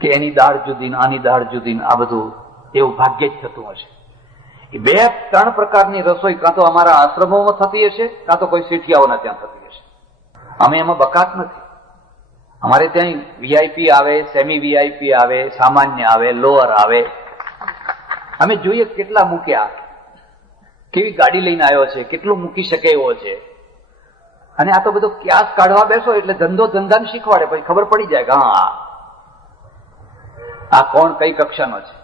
કે એની દાળ જુદી, આની દાળ જુદી, આ બધું એવું ભાગ્યે જ થતું હશે. એ 2-3 પ્રકારની રસોઈ કાં તો અમારા આશ્રમોમાં થતી હશે, કાં તો કોઈ શેઠિયાઓના ત્યાં થતી હશે. અમે એમાં બકાત નથી. અમારે ત્યાં વીઆઈપી આવે, સેમી વીઆઈપી આવે, સામાન્ય આવે, લોઅર આવે. અમે જોઈએ કેટલા મૂક્યા, કેવી ગાડી લઈને આવ્યો છે, કેટલું મૂકી શકે એવો છે. અને આ તો બધો ક્યાસ કાઢવા બેસો એટલે ધંધાને શીખવાડે, પછી ખબર પડી જાય કે હા આ કોણ કઈ કક્ષાનો છે.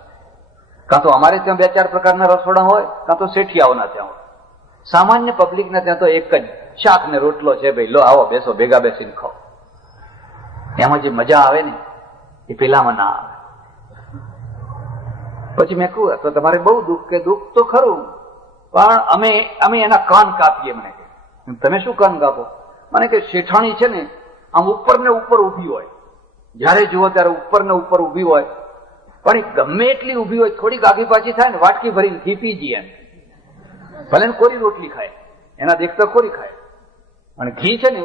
કાં તો અમારે ત્યાં 2-4 પ્રકારના રસોડા હોય, કાં તો શેઠિયાઓના ત્યાં હોય. સામાન્ય પબ્લિકના ત્યાં તો એક જ શાક ને રોટલો છે, ભાઈ લો આવો બેસો, ભેગા બેસીને ખાઓ. એમાં જે મજા આવે ને એ પેલામાં ના આવે. પછી મેં કહ્યું, તો તમારે બહુ દુઃખ, કે દુઃખ તો ખરું, પણ અમે એના કાન કાપીએ. મને કે, તમે શું કાન કાપો? મને કે શેઠાણી છે ને આમ ઉપર ને ઉપર ઉભી હોય, જયારે જુઓ ત્યારે ઉપર ને ઉપર ઉભી હોય, પણ એ ગમે એટલી ઉભી હોય, થોડીક આગી પાછી થાય ને વાટકી ભરીને ઘી પી જઈએ. ભલે ને કોરી રોટલી ખાય, એના દેખતા કોરી ખાય, અને ઘી છે ને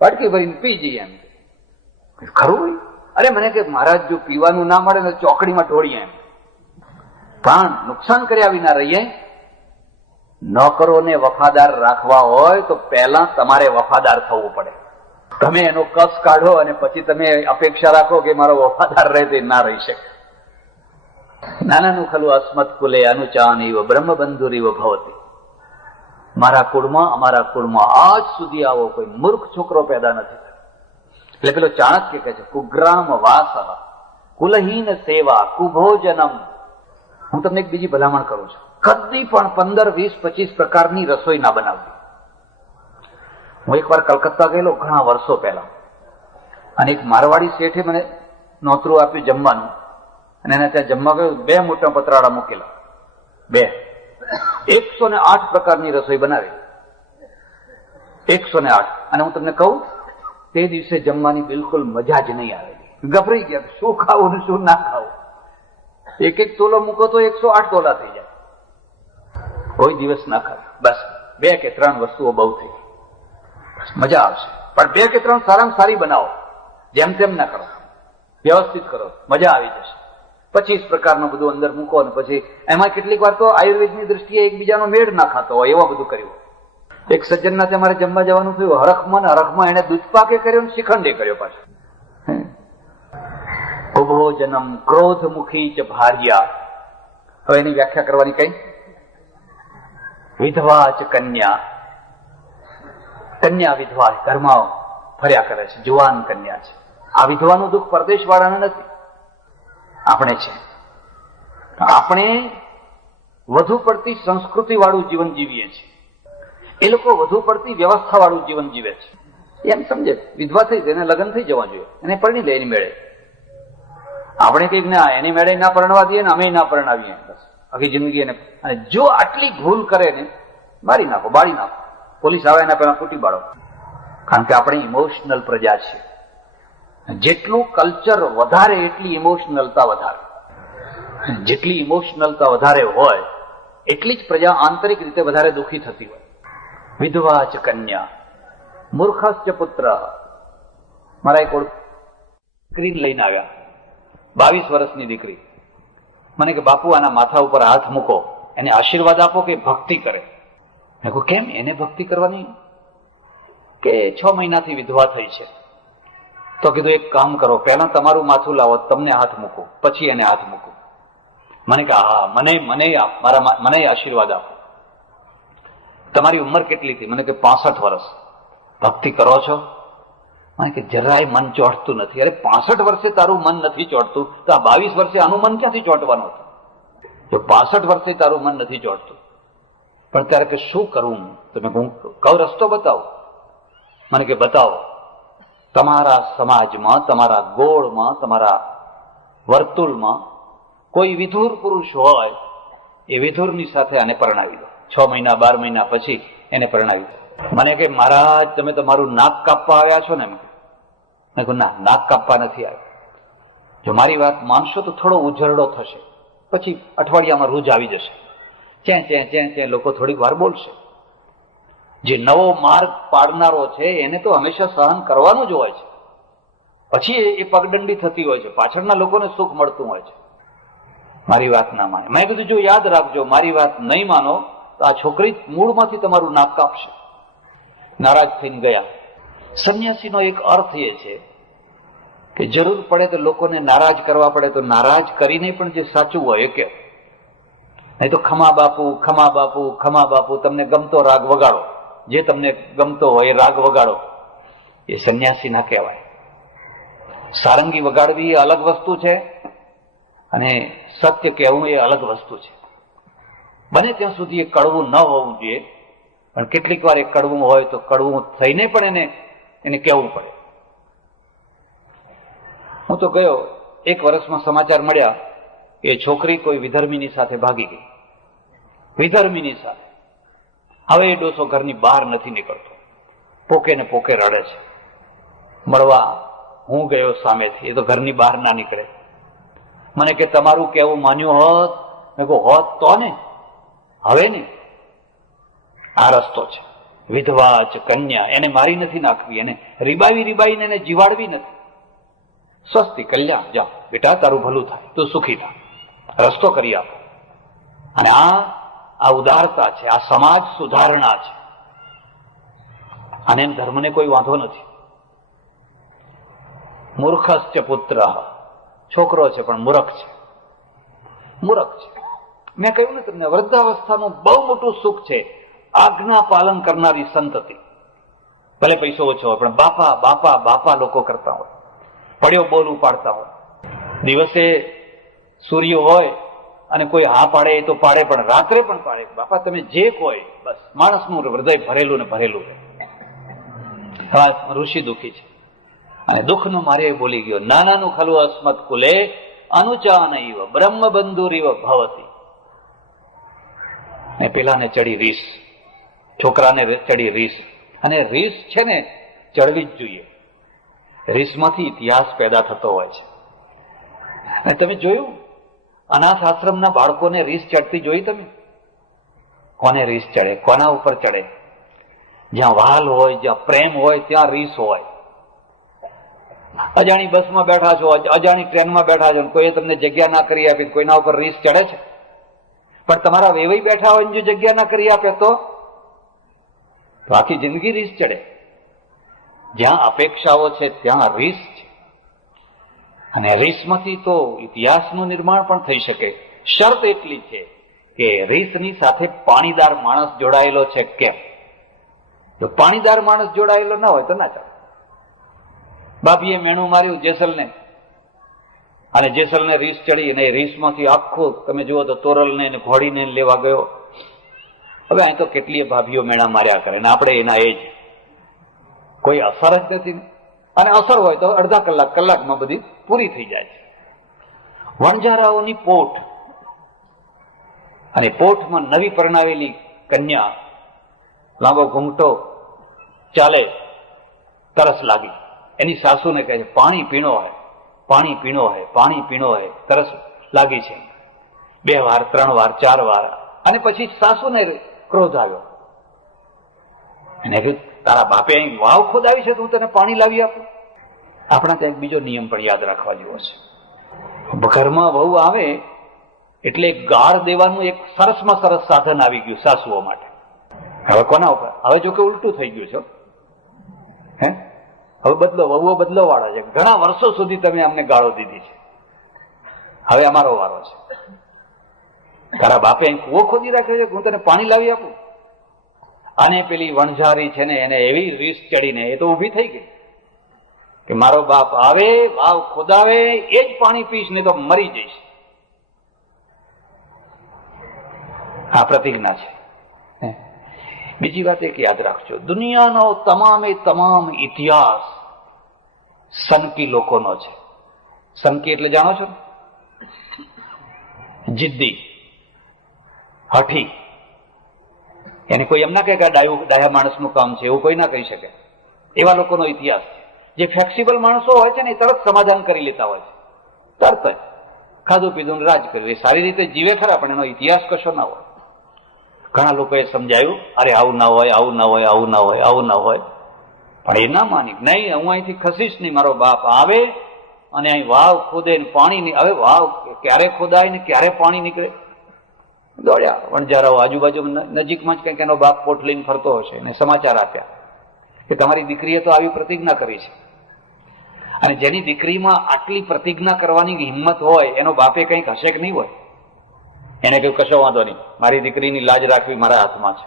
વાટકી ભરીને પી જઈએ. એમ ખરું? અરે મને કે મહારાજ, જો પીવાનું ના મળે ને ચોકડીમાં ઢોળીએ. એમ પણ નુકસાન કર્યા વિના રહીએ. નોકરોને વફાદાર રાખવા હોય તો પહેલા તમારે વફાદાર થવું પડે. તમે એનો કસ કાઢો અને પછી તમે અપેક્ષા રાખો કે મારો વફાદાર રહે, તે ના રહી શકે. નાનાનું ખલું અસ્મત કુલે અનુચાન ઇવ બ્રહ્મબંધુરીવ ભવતી. અમારા કુળમાં આજ સુધી આવો કોઈ મૂર્ખ છોકરો પેદા નથી. એટલે પેલો ચાણક્ય કહે છે, કુગ્રામ વાસ, કુલહીન સેવા, કુભોજનમ. હું તમને એક બીજી ભલામણ કરું છું, કદી પણ 15, 20, 25 પ્રકારની રસોઈ ના બનાવવી. હું એકવાર કલકત્તા ગયેલો ઘણા વર્ષો પહેલા, અને એક મારવાડી શેઠે મને નોતરું આપ્યું જમવાનું, અને એને ત્યાં જમવા ગયો, 2 મોટા પતરાળા મૂકેલા, 2, 108 પ્રકારની રસોઈ બનાવી. 108. અને હું તમને કહું, તે દિવસે જમવાની બિલકુલ મજા જ નહીં આવે. ગભરાઈ ગયા, શું ખાવું ને શું ના ખાવું. એક તોલો મૂકો તો 108 તોલા થઈ જાય. કોઈ દિવસ ના ખાય. બસ 2 કે 3 વસ્તુઓ બહુ થઈ. મજા આવશે, પણ 2 કે 3 સારામાં સારી બનાવો. જેમ તેમ ના કરો, વ્યવસ્થિત કરો, મજા આવી જશે. 25 પ્રકારનું બધું અંદર મૂકો ને પછી એમાં કેટલીક વાર તો આયુર્વેદની દ્રષ્ટિએ એકબીજાનો મેળ ના ખાતો હોય એવા બધું કર્યું. એક સજ્જનના અમારે જમવા જવાનું થયું, હરખમાં એને દૂધપાકે કર્યો ને શ્રીખંડે કર્યો પાછો. ઉભોજનમ ક્રોધમુખી ચ ભાર્યા. હવે એની વ્યાખ્યા કરવાની કઈ? વિધવા ચ કન્યા. કન્યા વિધવા ઘરમાં ફર્યા કરે છે, જુવાન કન્યા છે. આ વિધવાનું દુઃખ પરદેશ વાળાને નથી, આપણે છે. આપણે વધુ પડતી સંસ્કૃતિ વાળું જીવન જીવીએ છીએ, એ લોકો વધુ પડતી વ્યવસ્થા વાળું જીવન જીવે છે. એમ સમજે વિધવા થઈ એને લગ્ન થઈ જવા જોઈએ, એને પરણી લે એની મેળે. આપણે કઈક ના એની મેળે ના પરણવા દઈએ ને અમે ના પરણાવીએ બસ આખી જિંદગી એને. અને જો આટલી ભૂલ કરે ને મારી નાખો, બાળી નાખો. પોલીસ આવે એના પહેલા કૂટી બાળો. કારણ કે આપણે ઇમોશનલ પ્રજા છે. જેટલું કલ્ચર વધારે એટલી ઇમોશનલતા વધારે. જેટલી ઇમોશનલતા વધારે હોય એટલી જ પ્રજા આંતરિક રીતે વધારે દુઃખી થતી હોય. વિધવા ચ કન્યા મૂર્ખસ્ચ પુત્ર. મારા એક દીકરી લઈને આવ્યા, 22 વર્ષની દીકરી. મને કે બાપુ આના માથા ઉપર હાથ મૂકો, એને આશીર્વાદ આપો કે ભક્તિ કરે. મેં કહ્યું કેમ એને ભક્તિ કરવાની? કે 6 મહિનાથી વિધવા થઈ છે. તો કીધું એક કામ કરો, પહેલા તમારું માથું લાવો, તમને હાથ મૂકો, પછી એને હાથ મૂકો. મને કે હા, મને આશીર્વાદ આપો. તમારી ઉંમર કેટલી હતી? મને કે 65 વર્ષ. ભક્તિ કરો છો? મને કે જરાય મન ચોંટતું નથી. અરે 65 વર્ષે તારું મન નથી ચોંટતું તો આ 22 વર્ષે આનું મન ક્યાંથી ચોંટવાનું હતું? જો 65 વર્ષે તારું મન નથી ચોંટતું, પણ ત્યારે કે શું કરવું? તમે હું કહું રસ્તો બતાવો. મને કે બતાવો. તમારા સમાજમાં, તમારા ગોળમાં, તમારા વર્તુળમાં કોઈ વિધુર પુરુષ હોય, એ વિધુરની સાથે આને પરણાવી દો. 6 મહિના 12 મહિના પછી એને પરણાવી દો. મને કે મહારાજ તમે તમારું નાક કાપવા આવ્યા છો ને? મેં કહ્યું ના, નાક કાપવા નથી આવ્યા. જો મારી વાત માનશો તો થોડો ઉજરડો થશે, પછી અઠવાડિયામાં રૂજ આવી જશે. ચે લોકો થોડીક વાર બોલશે. જે નવો માર્ગ પાડનારો છે એને તો હંમેશા સહન કરવાનું જ હોય છે. પછી એ પગદંડી થતી હોય છે, પાછળના લોકોને સુખ મળતું હોય છે. મારી વાત ના માને. મેં કીધું જો યાદ રાખજો, મારી વાત નહીં માનો તો આ છોકરી મૂળમાંથી તમારું નાક કાપશે. નારાજ થઈને ગયા. સંન્યાસીનો એક અર્થ એ છે કે જરૂર પડે તો લોકોને નારાજ કરવા પડે તો નારાજ કરીને પણ જે સાચું હોય એ કે. નહીં તો ખમા બાપુ, ખમા બાપુ, ખમા બાપુ, તમને ગમતો રાગ વગાડો, જે તમને ગમતો હોય એ રાગ વગાડો. એ સંન્યાસી ના કહેવાય. સારંગી વગાડવી એ અલગ વસ્તુ છે અને સત્ય કહેવું એ અલગ વસ્તુ છે. બને ત્યાં સુધી એ કડવું ન હોવું જોઈએ, પણ કેટલીક વાર એ કડવું હોય તો કડવું થઈને પણ એને કહેવું પડે. હું તો ગયો, 1 વર્ષમાં સમાચાર મળ્યા કે છોકરી કોઈ વિધર્મીની સાથે ભાગી ગઈ. વિધર્મીની સાથે. હવે એ ડોસો ઘરની બહાર નથી નીકળતો, પોકે ને પોકે રડે છે. મળવા હું ગયો સામેથી, એ તો ઘરની બહાર ના નીકળે. મને કે તમારું કેવું માન્યું હોત? મેં કહું હોત તો ને, હવે ને. આ રસ્તો છે. વિધવા છે કન્યા, એને મારી નથી નાખવી, એને રીબાવીને એને જીવાડવી નથી. સ્વસ્તિ કલ્યાણ, જાઓ બેટા તારું ભલું થાય, તું સુખી થા, રસ્તો કરી આપો. અને આ ઉદારતા છે, આ સમાજ સુધારણા છે. અને એમ ધર્મને કોઈ વાંધો નથી. મૂર્ખસ્ચ પુત્ર. છોકરો છે પણ મૂર્ખ છે. મૂર્ખ છે. મેં કહ્યું ને તમને, વૃદ્ધાવસ્થાનું બહુ મોટું સુખ છે આજ્ઞા પાલન કરનારી સંતતિ. ભલે પૈસો ઓછો હોય પણ બાપા બાપા બાપા લોકો કરતા હોય, પડ્યો બોલ ઉપાડતા હોય. દિવસે સૂર્ય હોય અને કોઈ હા પાડે એ તો પાડે, પણ રાત્રે પણ પાડે. બાપા તમે જે કોઈ, બસ માણસનું હૃદય ભરેલું ને ભરેલું રહે. ઋષિ દુઃખી છે અને દુઃખનું મારે બોલી ગયો. નાનાનું ખલું અસ્મત કુલે અનુચાન ઇવ બ્રહ્મ બંધુરીવ ભવતી. પેલાને ચડી રીસ, છોકરાને ચડી રીસ અને રીસ છે ને ચડવી જ જોઈએ. રીસમાંથી ઇતિહાસ પેદા થતો હોય છે. અને તમે જોયું અનાથ આશ્રમના બાળકોને રીસ ચડતી જોઈ તમે? કોને રીસ ચડે? કોના ઉપર ચડે? જ્યાં વહાલ હોય, જ્યાં પ્રેમ હોય ત્યાં રીસ હોય. અજાણી બસમાં બેઠા છો, અજાણી ટ્રેનમાં બેઠા છો, કોઈએ તમને જગ્યા ના કરી આપી, કોઈના ઉપર રીસ ચડે છે? પણ તમારા વેવાઈ બેઠા હોય જો જગ્યા ના કરી આપે તો આખી જિંદગી રીસ ચડે. જ્યાં અપેક્ષાઓ છે ત્યાં રીસ છે. અને રીસમાંથી તો ઇતિહાસનું નિર્માણ પણ થઈ શકે. શરત એટલી છે કે રીસની સાથે પાણીદાર માણસ જોડાયેલો છે કેમ? જો પાણીદાર માણસ જોડાયેલો ના હોય તો ના ચાલે. બાપીએ મેણું માર્યું જેસલને, અને જેસલને રીસ ચડી, અને રીસમાંથી આખું તમે જુઓ તો તોરલને ઘોડીને લેવા ગયો. હવે અહીં તો કેટલીય ભાભીઓ મેણા માર્યા કરે ને આપણે એના એ જ કોઈ અસર જ નથી. અને અસર હોય તો અડધા કલાકમાં બધી પૂરી થઈ જાય છે. વણઝારાઓની પોટ, અને પોટમાં નવી પરણાવેલી કન્યા, લાંબો ઘૂંઘટો ચાલે, તરસ લાગી. એની સાસુને કહે છે પાણી પીણો હે, પાણી પીણો હે, પાણી પીણો હે, તરસ લાગી છે. 2 વાર 3 વાર 4 વાર, અને પછી સાસુને ક્રોધ આવ્યો. એને કહ્યું તારા બાપે અહીં વાવ ખોદાવી છે, હું તને પાણી લાવી આપું. આપણા ત્યાં એક બીજો નિયમ પણ યાદ રાખવા જેવો છે. ઘરમાં વહુ આવે એટલે ગાળ દેવાનું એક સરસમાં સરસ સાધન આવી ગયું સાસુઓ માટે. હવે કોના ઉપર? હવે જો કે ઉલટું થઈ ગયું છે. હે, હવે બદલો, વહુઓ બદલો વાળા છે. ઘણા વર્ષો સુધી તમે અમને ગાળો દીધી છે, હવે અમારો વારો છે. તારા બાપે અહીં કૂવો ખોદી રાખ્યો છે, હું તને પાણી લાવી આપું. અને પેલી વણઝારી છે ને એને એવી રીસ ચડીને એ તો ઊભી થઈ ગઈ કે મારો બાપ આવે, વાવ ખોદાવે, એ જ પાણી પીશ, નહીં તો મરી જઈશ. આ પ્રતિજ્ઞા છે. બીજી વાત એક યાદ રાખજો, દુનિયાનો તમામે તમામ ઇતિહાસ સનકી લોકોનો છે. સનકી એટલે જાણો છો? જિદ્દી, હઠી. એને કોઈ એમ ના કહે કે ડાયા માણસનું કામ છે, એવું કોઈ ના કહી શકે. એવા લોકોનો ઇતિહાસ છે. જે ફ્લેક્સિબલ માણસો હોય છે ને એ તરત સમાધાન કરી લેતા હોય છે, તરત જ ખાધું પીધું રાજ કર્યું. એ સારી રીતે જીવે ખરા, પણ એનો ઇતિહાસ કશો ના હોય. ઘણા લોકોએ સમજાયું અરે આવું ના હોય, આવું ના હોય, આવું ના હોય, આવું ના હોય, પણ એ ના માની. નહીં, હું અહીંથી ખસીશ નહીં. મારો બાપ આવે અને અહીં વાવ ખોદે ને પાણી, હવે વાવ ક્યારે ખોદાય ને ક્યારે પાણી નીકળે. દોડ્યા વણઝારાઓ આજુબાજુ નજીકમાં જ કંઈક એનો બાપ પોટ લઈને ફરતો હશે, અને સમાચાર આપ્યા કે તમારી દીકરીએ તો આવી પ્રતિજ્ઞા કરી છે. અને જેની દીકરીમાં આટલી પ્રતિજ્ઞા કરવાની હિંમત હોય એનો બાપે કંઈક હશે કે નહીં હોય. એને કહ્યું કશો વાંધો નહીં, મારી દીકરીની લાજ રાખવી મારા હાથમાં છે.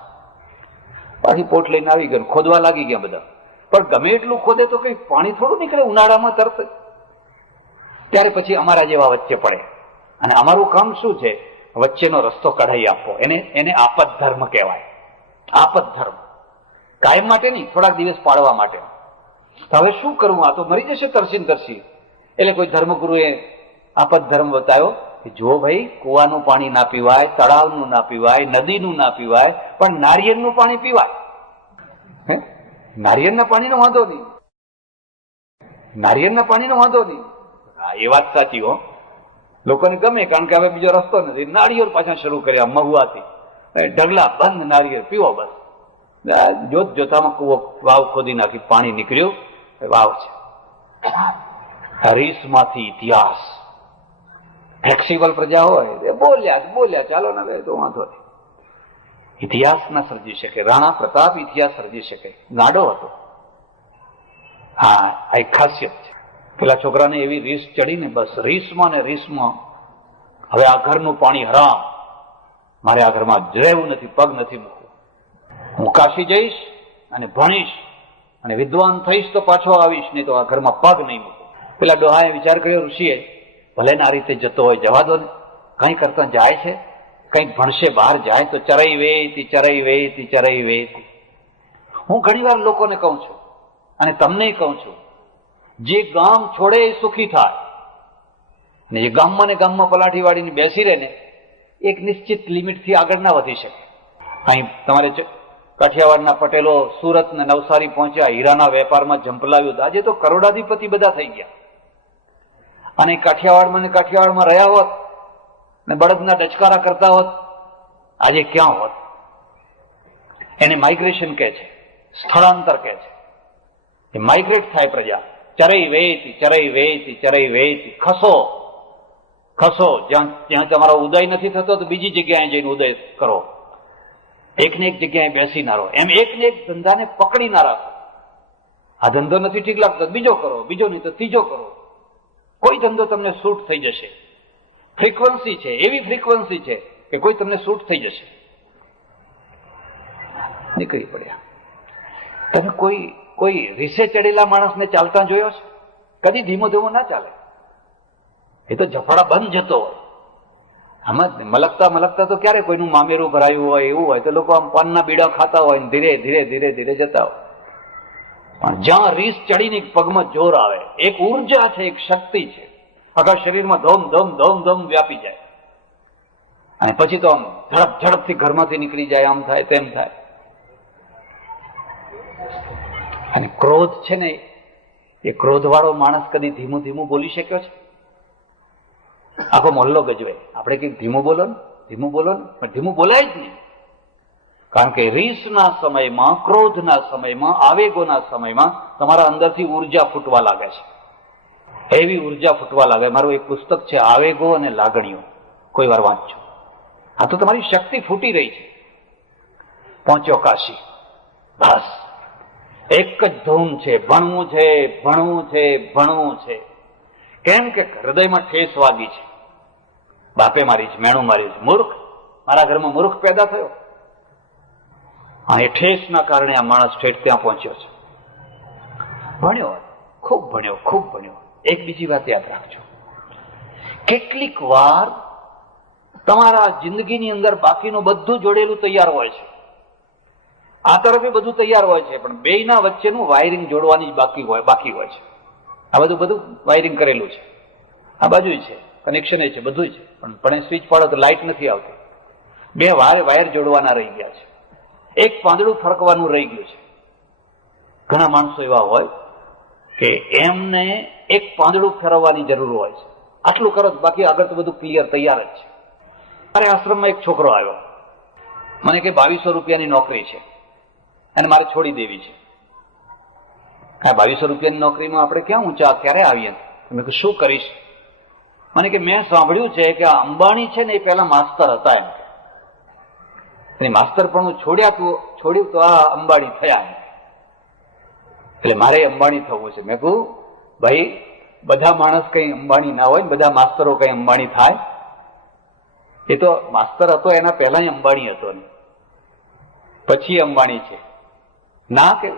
પાછી પોટ લઈને આવી ગયો, ખોદવા લાગી ગયા બધા. પણ ગમે એટલું ખોદે તો કઈ પાણી થોડું નીકળે ઉનાળામાં તરત. ત્યારે પછી અમારા જેવા વચ્ચે પડે, અને અમારું કામ શું છે? વચ્ચેનો રસ્તો કઢાઈ આપવો. એને આપત ધર્મ કહેવાય. આપત ધર્મ કાયમ માટે નહીં, થોડાક દિવસ પાડવા માટે. હવે શું કરવું? આ તો મરી જશે તરસી તરસી. એટલે કોઈ ધર્મગુરુએ આપત ધર્મ બતાવ્યો કે જો ભાઈ, કુવાનું પાણી ના પીવાય, તળાવનું ના પીવાય, નદીનું ના પીવાય, પણ નારિયેળનું પાણી પીવાય. હે, નારિયેળના પાણીનો વાંધો નહીં, નારિયેળના પાણીનો વાંધો નહીં. હા, એ વાત સાચી હો. લોકોને ગમે, કારણ કે હવે બીજો રસ્તો નથી. નારિયેળ પાછા શરૂ કર્યા મહુવાથી, ઢગલા બંધ નારિયેળ પીવો બસ. જોત જોતામાં કુવો વાવ ખોદી નાખી, પાણી નીકળ્યું, વાવ છે. રીસમાંથી ઇતિહાસ. ફ્લેક્સિબલ પ્રજા હોય એ બોલ્યા ચાલો ને, તો વાંધો નહીં. ઇતિહાસ ના સર્જી શકે. રાણા પ્રતાપ ઇતિહાસ સર્જી શકે. ગાડો હતો. હા, આ એક ખાસિયત છે. પેલા છોકરાને એવી રીસ ચડીને બસ રીસમાં ને રીસમાં, હવે આ ઘરનું પાણી હરામ, મારે આ ઘરમાં રહેવું નથી, પગ નથી મૂકવું. હું કાશી જઈશ અને ભણીશ અને વિદ્વાન થઈશ તો પાછો આવીશ, નહીં તો આ ઘરમાં પગ નહીં મૂકું. પેલા ડોહાએ વિચાર કર્યો, ઋષિએ, ભલે ને આ રીતે જતો હોય જવા દો ને, કંઈ કરતા જાય છે, કંઈક ભણશે, બહાર જાય તો ચરાઈ વેતી ચરાઈ વેતી ચરાઈ વેતી. હું ઘણી વાર લોકોને કહું છું અને તમને કહું છું, જે ગામ છોડે એ સુખી થાય, અને જે ગામમાં ને ગામમાં પલાઠી વાળીને બેસી રહે ને, એક નિશ્ચિત લિમિટથી આગળ ના વધી શકે. અહીં તમારે કાઠિયાવાડના પટેલો સુરત ને નવસારી પહોંચ્યા, હીરાના વેપારમાં ઝંપલાવ્યું. આજે તો કરોડાધિપતિ બધા થઈ ગયા. અને કાઠિયાવાડમાં રહ્યા હોત ને બળદના ડચકારા કરતા હોત, આજે ક્યાં હોત? એને માઇગ્રેશન કહે છે, સ્થળાંતર કહે છે. એ માઇગ્રેટ થાય પ્રજા. ચરઈ વેચી ખસો. જ્યાં તમારો ઉદય નથી થતો તો બીજી જગ્યાએ જઈને ઉદય કરો. એકને એક જગ્યાએ બેસી ના રહો. એમ એકને એક ધંધાને પકડી ના રાખો. આ ધંધો નથી ઠીક લાગતો, બીજો કરો, બીજો નહીં તો ત્રીજો કરો. કોઈ ધંધો તમને સૂટ થઈ જશે. ફ્રીક્વન્સી છે, એવી ફ્રીક્વન્સી છે કે કોઈ તમને સૂટ થઈ જશે. નીકળી પડ્યા. તમે કોઈ રીસે ચડેલા માણસને ચાલતા જોયો છે? કદી ધીમો ધીમો ના ચાલે. એ તો જફડા બંધ જતો હોય. આમાં મલકતા તો ક્યારે કોઈનું મામેરું ભરાયું હોય એવું હોય તો લોકો આમ પાનના બીડા ખાતા હોય ને ધીરે ધીરે જતા હોય. પણ જ્યાં રીસ ચડીને પગમાં જોર આવે, એક ઉર્જા છે, એક શક્તિ છે, આખા શરીરમાં ધમ વ્યાપી જાય. અને પછી તો આમ ઝડપથી ઘરમાંથી નીકળી જાય, આમ થાય તેમ થાય. અને ક્રોધ છે ને, એ ક્રોધવાળો માણસ કદી ધીમું બોલી શક્યો છે? આખો મોહલ્લો ગજવે. આપણે કઈ ધીમું બોલો ને, પણ ધીમું બોલાય જ નહીં. કારણ કે રીસના સમયમાં, ક્રોધના સમયમાં, આવેગોના સમયમાં તમારા અંદરથી ઉર્જા ફૂટવા લાગે છે. એવી ઉર્જા ફૂટવા લાગે. મારું એક પુસ્તક છે, આવેગો અને લાગણીઓ, કોઈ વાર વાંચજો. આ તો તમારી શક્તિ ફૂટી રહી છે. પહોંચ્યો કાશી, બસ એક જ ધૂમ છે, ભણવું છે. કેમ કે હૃદયમાં ઠેસ વાગી છે. બાપે મારી છે, મેણું મારી છે, મૂર્ખ, મારા ઘરમાં મૂર્ખ પેદા થયો. અને ઠેસના કારણે આ માણસ ઠેઠ ત્યાં પહોંચ્યો છે. ભણ્યો, ખૂબ ભણ્યો. એક બીજી વાત યાદ રાખજો, કેટલીક વાર તમારા જિંદગીની અંદર બાકીનું બધું જોડેલું તૈયાર હોય છે. આ તરફે બધું તૈયાર હોય છે, પણ બેયના વચ્ચેનું વાયરિંગ જોડવાની બાકી હોય છે. આ બધું વાયરિંગ કરેલું છે. આ બાજુ છે, કનેક્શન છે, બધું છે, પણ સ્વિચ પાડો તો લાઇટ નથી આવતી. બે વાયર જોડવાના રહી ગયા છે. એક પાંદડું ફરકવાનું રહી ગયું છે. ઘણા માણસો એવા હોય કે એમને એક પાંદડું ફેરવવાની જરૂર હોય છે. આટલું કરો બાકી આગળ તો બધું ક્લિયર તૈયાર જ છે. મારે આશ્રમમાં એક છોકરો આવ્યો, મને કે 2200 રૂપિયાની નોકરી છે અને મારે છોડી દેવી છે. 2200 રૂપિયાની નોકરીમાં આપણે ક્યાં ઊંચા ક્યારે આવીએ? મેં કહ્યું શું કરીશ? મને કે મેં સાંભળ્યું છે કે આ અંબાણી છે ને એ પહેલા માસ્તર હતા. એમ માસ્તર પણ છોડ્યું તો આ અંબાણી થયા. એટલે મારે અંબાણી થવું છે. મેં કહ્યું ભાઈ, બધા માણસ કઈ અંબાણી ના હોય ને બધા માસ્તરો કઈ અંબાણી થાય? એ તો માસ્તર હતો એના પહેલા અંબાણી હતો ને પછી અંબાણી છે ના. કે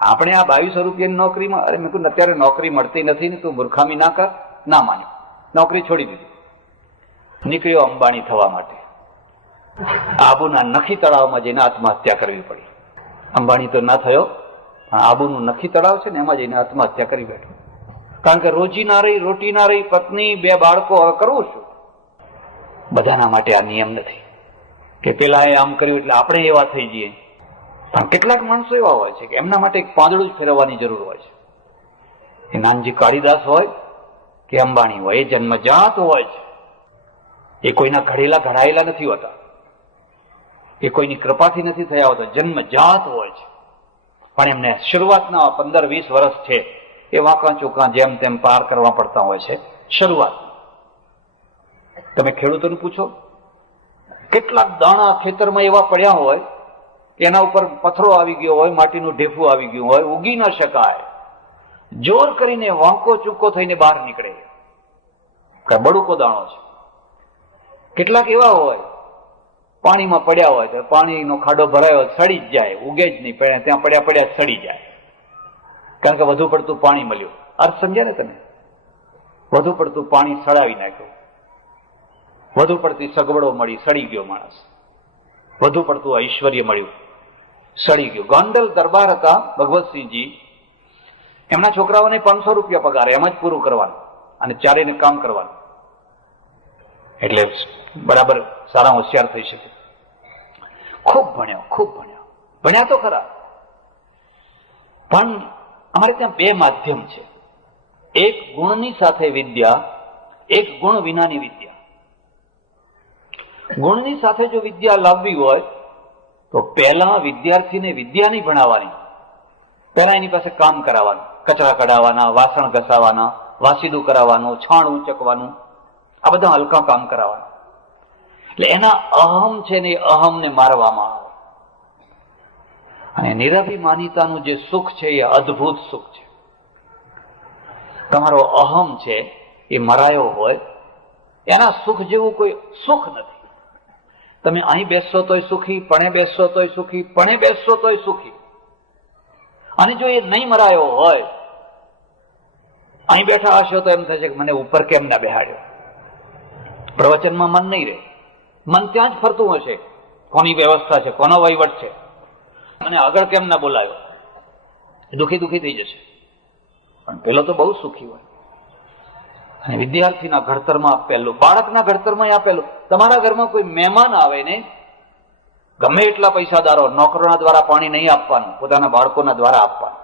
આપણે આ 2200 રૂપિયાની નોકરીમાં, અરે મેં કહ્યું અત્યારે નોકરી મળતી નથી ને તું મૂર્ખામી ના કર. ના માન્યો, નોકરી છોડી દીધી, નીકળ્યો અંબાણી થવા માટે. આબુના નખી તળાવમાં જઈને આત્મહત્યા કરવી પડી. અંબાણી તો ના થયો, પણ આબુનું નખી તળાવ છે ને એમાં જઈને આત્મહત્યા કરી બેઠો. કારણ કે રોજી ના રહી, રોટી ના રહી, પત્ની, 2 બાળકો, હવે કરવું શું? બધાના માટે આ નિયમ નથી કે પેલા એ આમ કર્યું એટલે આપણે એવા થઈ જઈએ. પણ કેટલાક માણસો એવા હોય છે કે એમના માટે એક પાંદડું જ ફેરવવાની જરૂર હોય છે. એ નાનજી કાળીદાસ હોય કે અંબાણી હોય, એ જન્મજાત હોય છે. એ કોઈના ઘડાયેલા નથી હોતા, એ કોઈની કૃપાથી નથી થયા હોતા, જન્મજાત હોય છે. પણ એમને શરૂઆતના 15-20 વર્ષ છે એ વાંકા ચોકા જેમ તેમ પાર કરવા પડતા હોય છે. શરૂઆત તમે ખેડૂતોને પૂછો, કેટલાક દાણા ખેતરમાં એવા પડ્યા હોય કે એના ઉપર પથ્થરો આવી ગયો હોય, માટીનું ઢેફું આવી ગયું હોય, ઉગી ન શકાય, જોર કરીને વાંકો ચૂકો થઈને બહાર નીકળે. બળુકો દાણો છે. કેટલાક એવા હોય પાણીમાં પડ્યા હોય તો પાણીનો ખાડો ભરાયો સડી જ જાય, ઉગે જ નહીં, ત્યાં પડ્યા સડી જાય. કારણ કે વધુ પડતું પાણી મળ્યું. અર્થ સમજ્યા ને તમે? વધુ પડતું પાણી સડાવી નાખ્યું, વધુ પડતી સગવડો મળી, સડી ગયો માણસ. વધુ પડતું ઐશ્વર્ય મળ્યું, સડી ગયું. ગોંડલ દરબાર હતા ભગવતસિંહજી, એમના છોકરાઓને 500 રૂપિયા પગાર, એમ જ પૂરું કરવાનું અને ચારેને કામ કરવાનું. એટલે બરાબર સારા હોશિયાર થઈ શકે. ખૂબ ભણ્યો. ભણ્યા તો ખરા, પણ અમારે ત્યાં બે માધ્યમ છે. એક ગુણની સાથે વિદ્યા, એક ગુણ વિનાની વિદ્યા. ગુણની સાથે જો વિદ્યા લાવવી હોય તો પહેલા વિદ્યાર્થીને વિદ્યા નહીં ભણાવવાની, પહેલા એની પાસે કામ કરાવવાનું, કચરા કઢાવવાના, વાસણ ઘસાવાના, વાસીદું કરાવવાનું, છાણ ઉચકવાનું, આ બધા હલકા કામ કરાવવાના. એટલે એના અહમ છે ને એ અહમને મારવામાં આવે. અને નિરભિમાનિતાનું જે સુખ છે એ અદ્ભુત સુખ છે. તમારો અહમ છે એ મરાયો હોય, એના સુખ જેવું કોઈ સુખ નથી. તમે અહીં બેસશો તોય સુખી, પણે બેસશો તોય સુખી, પણે બેસશો તોય સુખી. અને જો એ નહીં મરાયો હોય, અહીં બેઠા હશો તો એમ થશે કે મને ઉપર કેમ ના બેહાડ્યો. પ્રવચનમાં મન નહીં રહે, મન ત્યાં જ ફરતું હશે, કોની વ્યવસ્થા છે, કોનો વહીવટ છે, મને આગળ કેમ ના બોલાયો, દુખી દુખી થઈ જશે. પણ પેલો તો બહુ સુખી હોય. અને વિદ્યાર્થીના ઘડતરમાં પહેલું, બાળકના ઘડતરમાં આ પહેલું. તમારા ઘરમાં કોઈ મહેમાન આવે ને, ગમે એટલા પૈસાદારો, નોકરોના દ્વારા પાણી નહીં આપવાનું, પોતાના બાળકોના દ્વારા આપવાનું.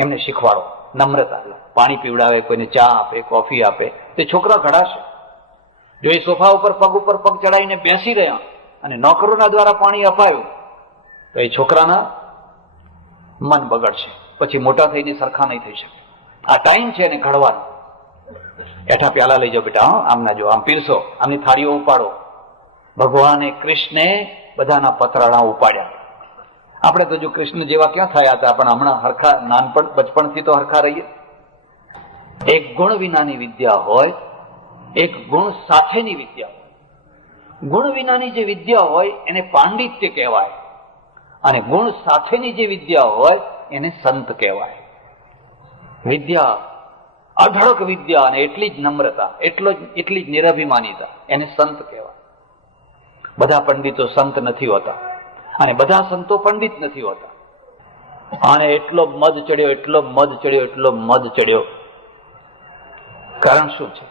એમને શીખવાડો નમ્રતા, પાણી પીવડાવે, કોઈને ચા આપે, કોફી આપે, તે છોકરા ઘડાશે. જો એ સોફા ઉપર પગ ચડાવીને બેસી રહ્યા અને નોકરોના દ્વારા પાણી અપાયું તો એ છોકરાના મન બગડશે, પછી મોટા થઈને સરખા નહીં થઈ શકે. આ ટાઈમ છે એને ઘડવાનો. એઠા પ્યાલા લઈ જાઓ બેટા, આમ ના જો, આમ પીરસો, આમની થાળીઓ ઉપાડો. ભગવાને કૃષ્ણે બધાના પતરાણા ઉપાડ્યા. આપણે તો જો કૃષ્ણ જેવા ક્યાં થયા હતા, પણ હમણાં હરખા, નાનપણ બચપણથી તો હરખા રહીએ. એક ગુણ વિનાની વિદ્યા હોય, એક ગુણ સાથેની વિદ્યા હોય. ગુણ વિનાની જે વિદ્યા હોય એને પાંડિત્ય કહેવાય, અને ગુણ સાથેની જે વિદ્યા હોય એને સંત કહેવાય. વિદ્યા અઢળક વિદ્યા અને એટલી જ નમ્રતા, એટલી જ નિરભિમાનિતા, એને સંત કહેવાય. બધા પંડિતો સંત નથી હોતા, અને બધા સંતો પંડિત નથી હોતા. અને એટલો મદ ચડ્યો, એટલો મદ ચડ્યો, એટલો મદ ચડ્યો. કારણ શું છે?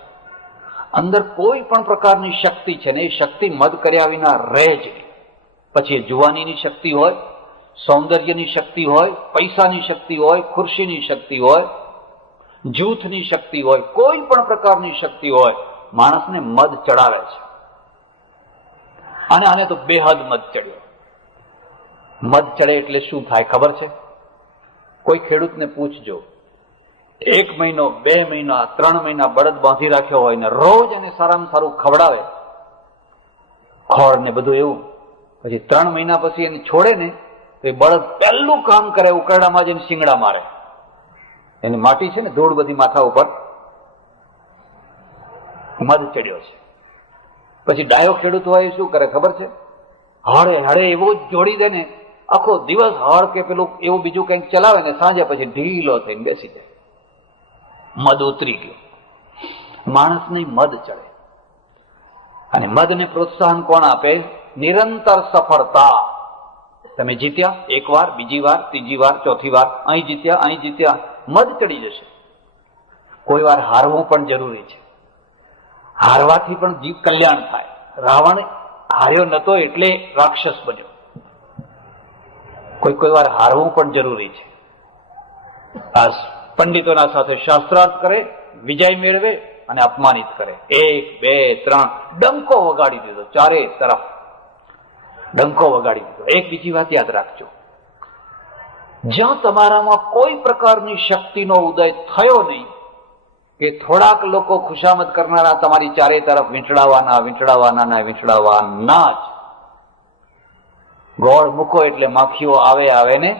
અંદર કોઈ પણ પ્રકારની શક્તિ છે ને, એ શક્તિ મદ કર્યા વિના રહે જ નહીં. પછી એ જુવાનીની શક્તિ હોય, સૌંદર્યની શક્તિ હોય, પૈસાની શક્તિ હોય, ખુરશીની શક્તિ હોય, જૂથની શક્તિ હોય, કોઈ પણ પ્રકારની શક્તિ હોય, માણસને મદ ચડાવે છે. અને આને તો બેહદ મદ ચડ્યો. મદ ચડે એટલે શું થાય ખબર છે? કોઈ ખેડૂતને પૂછજો, 1 મહિનો, 2 મહિના, 3 મહિના બળદ બાંધી રાખ્યો હોય ને રોજ એને સારામાં સારું ખવડાવે, ખોળ ને બધું એવું, પછી 3 મહિના પછી એને છોડે ને તો એ બળદ પહેલું કામ કરે, ઉકરડામાં જઈને શિંગડા મારે. એની માટી છે ને, ધૂળ બધી માથા ઉપર. મદ ચડ્યો છે. પછી ડાયો ખેડૂત હોય શું કરે ખબર છે? હળે હળે એવો જ જોડી દે ને, આખો દિવસ હળ કે પેલું એવું બીજું કંઈક ચલાવે ને, સાંજે પછી ઢીલો થઈને બેસી જાય. મદ ઉતરી ગયો. માણસને મદ ચડે. અને મદને પ્રોત્સાહન કોણ આપે? નિરંતર સફળતા. તમે જીત્યા, 1 વાર, બીજી વાર, ત્રીજી વાર, ચોથી વાર, અહીં જીત્યા, અહીં જીત્યા, મદ ચડી જશે. કોઈ વાર હારવું પણ જરૂરી છે. હારવાથી પણ જીવ કલ્યાણ થાય. રાવણ હાર્યો નતો એટલે રાક્ષસ બન્યો. કોઈ વાર હારવું પણ જરૂરી છે. આ પંડિતોના સાથે શાસ્ત્રાર્થ કરે, વિજય મેળવે અને અપમાનિત કરે. 1, 2, 3 ડંકો વગાડી દીધો, ચારે તરફ ડંકો વગાડી દીધો. એક બીજી વાત યાદ રાખજો, જ્યાં તમારામાં કોઈ પ્રકારની શક્તિનો ઉદય થયો નહીં, કે થોડાક લોકો ખુશામત કરનારા તમારી ચારે તરફ વીંટળાવાના જ. ગોળ મૂકો એટલે માખીઓ આવે ને.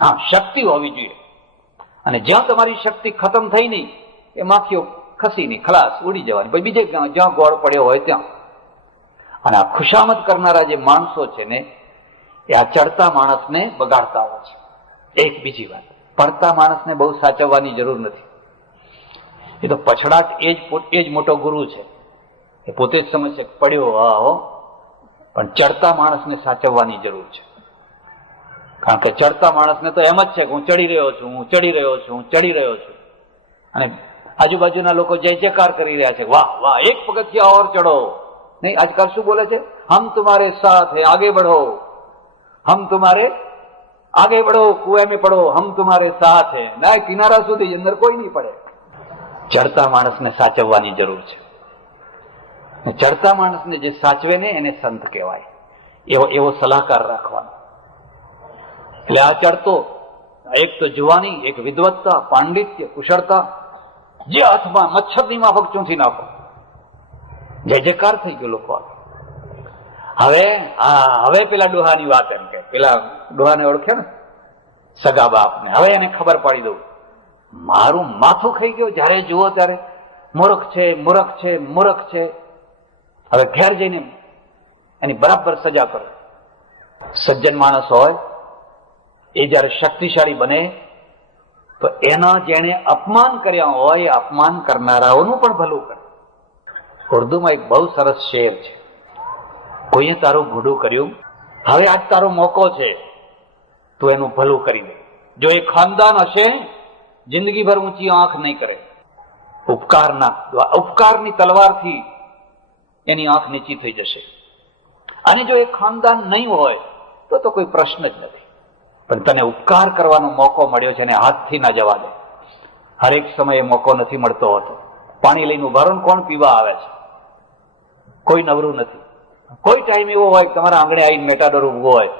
હા, શક્તિ હોવી જોઈએ. અને જ્યાં તમારી શક્તિ ખતમ થઈ નહીં, એ માખીઓ ખસી નહીં, ખલાસ ઉડી જવાની, પછી બીજે જ્યાં ગોળ પડ્યો હોય ત્યાં. અને આ ખુશામત કરનારા જે માણસો છે ને, એ આ ચડતા માણસને બગાડતા હોય છે. એક બીજી વાત, પડતા માણસને બહુ સાચવવાની જરૂર નથી. એ તો પછડાટ એ જ મોટો ગુરુ છે. એ પોતે જ સમજશે પડ્યો હો, પણ ચડતા માણસને સાચવવાની જરૂર છે. કારણ કે ચડતા માણસને તો એમ જ છે કે હું ચડી રહ્યો છું, હું ચડી રહ્યો છું, હું ચડી રહ્યો છું. અને આજુબાજુના લોકો જય જયકાર કરી રહ્યા છે, વાહ વાહ, એક પગથિયા ઓર ચડો. નહીં, આજકાલ શું બોલે છે? હમ તુમ્હારે સાથ હૈ, આગે બઢો. હમ તુમારે આગે પડો, કુએ મેં પડો, હમ તુમારે સાથ હે. ના, કિનારા સુધી અંદર કોઈ નહીં પડે. ચડતા માણસને સાચવવાની જરૂર છે. ચડતા માણસને જે સાચવે ને એને સંત કહેવાય. એવો સલાહકાર રાખવાનો. એટલે આ ચડતો એક તો જુવાની, એક વિદ્વત્તા, પાંડિત્ય, કુશળતા, જે હાથમાં મચ્છરની માફક ચૂંથી નાખો. જય જયકાર થઈ ગયો લોકો. હવે પેલા ડોહાની વાત એમ કે પેલા ડોહાને ઓળખ્યો ને સગા બાપને, હવે એને ખબર પાડી દઉં. મારું માથું ખાઈ ગયું જયારે જુઓ ત્યારે મૂર્ખ છે, મૂર્ખ છે, મૂર્ખ છે. હવે ઘેર જઈને એની બરાબર સજા કરે. સજ્જન માણસ હોય એ જયારે શક્તિશાળી બને તો એના જેને અપમાન કર્યા હોય એ અપમાન કરનારાઓનું પણ ભલું કરે. ઉર્દુમાં એક બહુ સરસ શેર છે, કોઈએ તારું ભૂડું કર્યું, હવે આજ તારો મોકો છે, તું એનું ભલું કરી દે. જો એ ખાનદાન હશે જિંદગીભર ઊંચી આંખ નહીં કરે. ઉપકારની તલવારથી એની આંખ નીચી થઈ જશે. અને જો એ ખાનદાન નહીં હોય તો કોઈ પ્રશ્ન જ નથી. પણ તને ઉપકાર કરવાનો મોકો મળ્યો છે અને હાથથી ના જવા દે. હરેક સમયે મોકો નથી મળતો હોતો. પાણી લઈને ઉભા રહો ને કોણ પીવા આવે છે? કોઈ નવરું નથી. કોઈ ટાઈમ એવો હોય તમારા આંગણે આવીને મેટાડોર ઉભો હોય,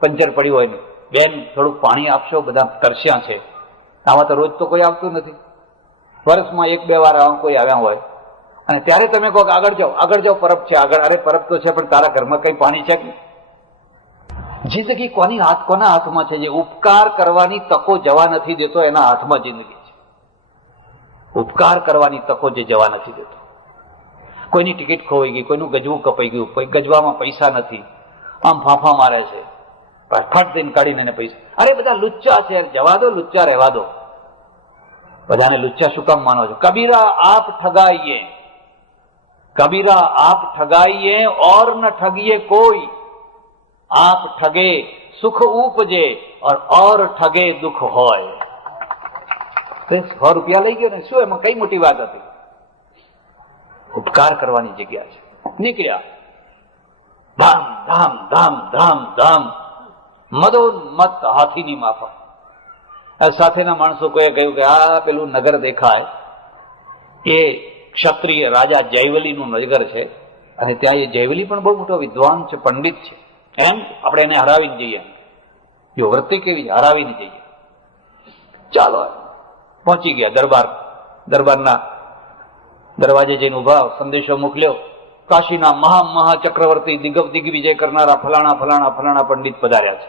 પંચર પડ્યું હોય ને, બેન થોડુંક પાણી આપશો, બધા તરસ્યા છે. આમાં તો રોજ તો કોઈ આવતું નથી. વર્ષમાં 1-2 વાર આવા કોઈ આવ્યા હોય અને ત્યારે તમે કહો કે આગળ જાઓ, પરબ છે આગળ. અરે પરબ તો છે પણ તારા ઘરમાં કઈ પાણી છે કે? જિંદગી કોના હાથમાં છે? જે ઉપકાર કરવાની તકો જવા નથી દેતો એના હાથમાં જિંદગી છે. ઉપકાર કરવાની તકો જે જવા નથી દેતો. કોઈની ટિકિટ ખોવાઈ ગઈ, કોઈનું ગજવું કપાઈ ગયું, કોઈ ગજવામાં પૈસા નથી, આમ ફાંફા મારે છે, ફટ દઈને કાઢીને એને પૈસા. અરે બધા લુચ્ચા છે, જવા દો, લુચ્ચા રહેવા દો. બધાને લુચ્ચા શું કામ માનો છો? કબીરા આપ ઠગાઈએ, કબીરા આપ ઠગાઈએ और न ठगिए कोई, आप ठगे सुख उपजे और ठगे दुख હોય. 100 રૂપિયા લઈ ગયો ને, શું એમાં કઈ મોટી વાત હતી? ઉપકાર કરવાની જગ્યા છે. નીકળ્યા ધામ ધામ ધામ ધામ ધામ, મદોન્મત્ત હાથીની માફક. સાથેના માણસો કોઈએ કહ્યું કે આ પેલું નગર દેખાય એ ક્ષત્રિય રાજા જયવલીનું નગર છે અને ત્યાં એ જયવલી પણ બહુ મોટો વિદ્વાન છે, પંડિત છે. એમ આપણે એને હરાવીને જઈએ. જો વૃત્તિ કેવી હરાવીને જઈએ. ચાલો પહોંચી ગયા દરબારના દરવાજે જઈને ઉભા, સંદેશો મોકલ્યો. કાશીના મહા ચક્રવર્તી દિગ્વિજય કરનારા ફલાણા ફલાણા ફલાણા પંડિત પધાર્યા છે.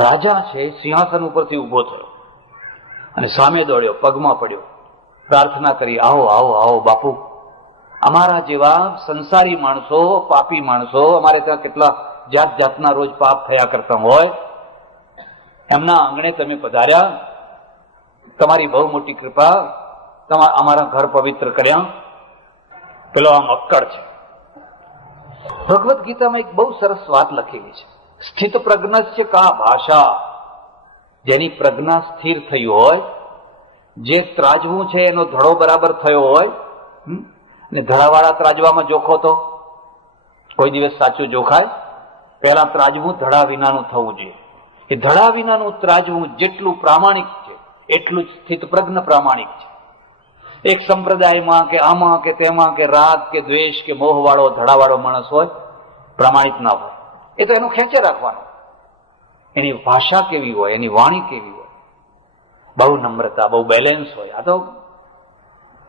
રાજા છે સિંહાસન ઉપરથી ઉભો થયો અને સામે દોડ્યો, પગમાં પડ્યો, પ્રાર્થના કરી, આવો આવો આવો બાપુ, અમારા જેવા સંસારી માણસો, પાપી માણસો, અમારે ત્યાં કેટલા જાતના રોજ પાપ થયા કરતા હોય, એમના આંગણે તમે પધાર્યા, તમારી બહુ મોટી કૃપા, અમારા ઘર પવિત્ર કર્યા. પેલો આમ અક્કડ છે. ભગવદ્ ગીતામાં એક બહુ સરસ વાત લખેલી છે, સ્થિત પ્રજ્ઞસ્ય કા ભાષા. જેની પ્રજ્ઞા સ્થિર થઈ હોય, જે ત્રાજવું છે એનો ધડો બરાબર થયો હોય, ને ધડાવાળા ત્રાજવામાં જોખો તો કોઈ દિવસ સાચું જોખાય? પહેલા ત્રાજવું ધડા વિનાનું થવું જોઈએ. એ ધડા વિનાનું ત્રાજવું જેટલું પ્રામાણિક છે એટલું જ સ્થિત પ્રજ્ઞ પ્રામાણિક છે. એક સંપ્રદાયમાં કે આમાં કે તેમાં કે રાગ કે દ્વેષ કે મોહ વાળો ધડાવાળો માણસ હોય, પ્રામાણિક ના હોય. એ તો એનું ખેંચે રાખવાનું. એની ભાષા કેવી હોય, એની વાણી કેવી હોય, બહુ નમ્રતા, બહુ બેલેન્સ હોય. આ તો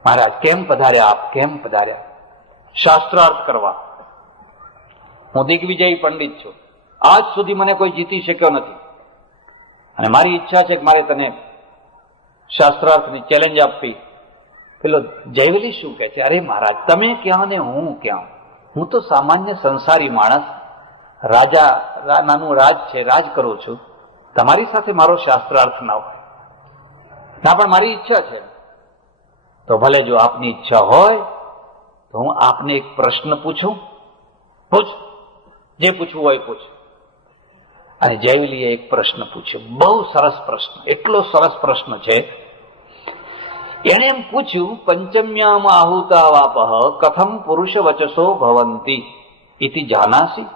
મહારાજ કેમ પધાર્યા, આપ કેમ પધાર્યા? શાસ્ત્રાર્થ કરવા. હું દિગ્વિજય પંડિત છું, આજ સુધી મને કોઈ જીતી શક્યો નથી અને મારી ઈચ્છા છે કે મારે તને શાસ્ત્રાર્થની ચેલેન્જ આપવી. પેલો જયવલી શું કહે છે? અરે મહારાજ, તમે ક્યાં ને હું ક્યાં? હું તો સામાન્ય સંસારી માણસ, રાજા નાનું રાજ છે, રાજ કરું છું. તમારી સાથે મારો શાસ્ત્રાર્થ ના હોય. ના, પણ મારી ઈચ્છા છે. તો ભલે, જો આપની ઈચ્છા હોય તો હું આપને એક પ્રશ્ન પૂછું? પૂછ, જે પૂછવું હોય પૂછ. અને જયવલીએ એક પ્રશ્ન પૂછ્યો, બહુ સરસ પ્રશ્ન, એટલો સરસ પ્રશ્ન છે. એને એમ પૂછ્યું, પંચમ્યામ આહુતા વાપઃ કથમ પુરુષ વચસો ભવંતી ઇતિ જાનાસી.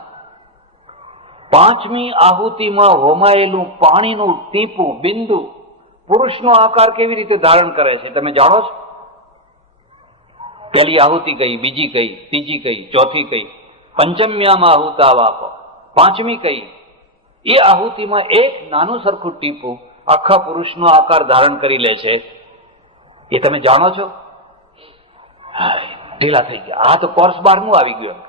પાંચમી આહુતિમાં હોમાયેલું પાણીનું ટીપું બિંદુ પુરુષનો આકાર કેવી રીતે ધારણ કરે છે તમે જાણો છો? પેલી આહુતિ કઈ, બીજી કઈ, ત્રીજી કઈ, ચોથી કઈ, પંચમ્યામાં આહુતા વાપ, પાંચમી કઈ? એ આહુતિમાં એક નાનું સરખું ટીપું આખા પુરુષનો આકાર ધારણ કરી લે છે. એ તમે જાણો છો? ઢીલા થઈ ગયા. આ તો કોર્સ 12મું આવી ગયું.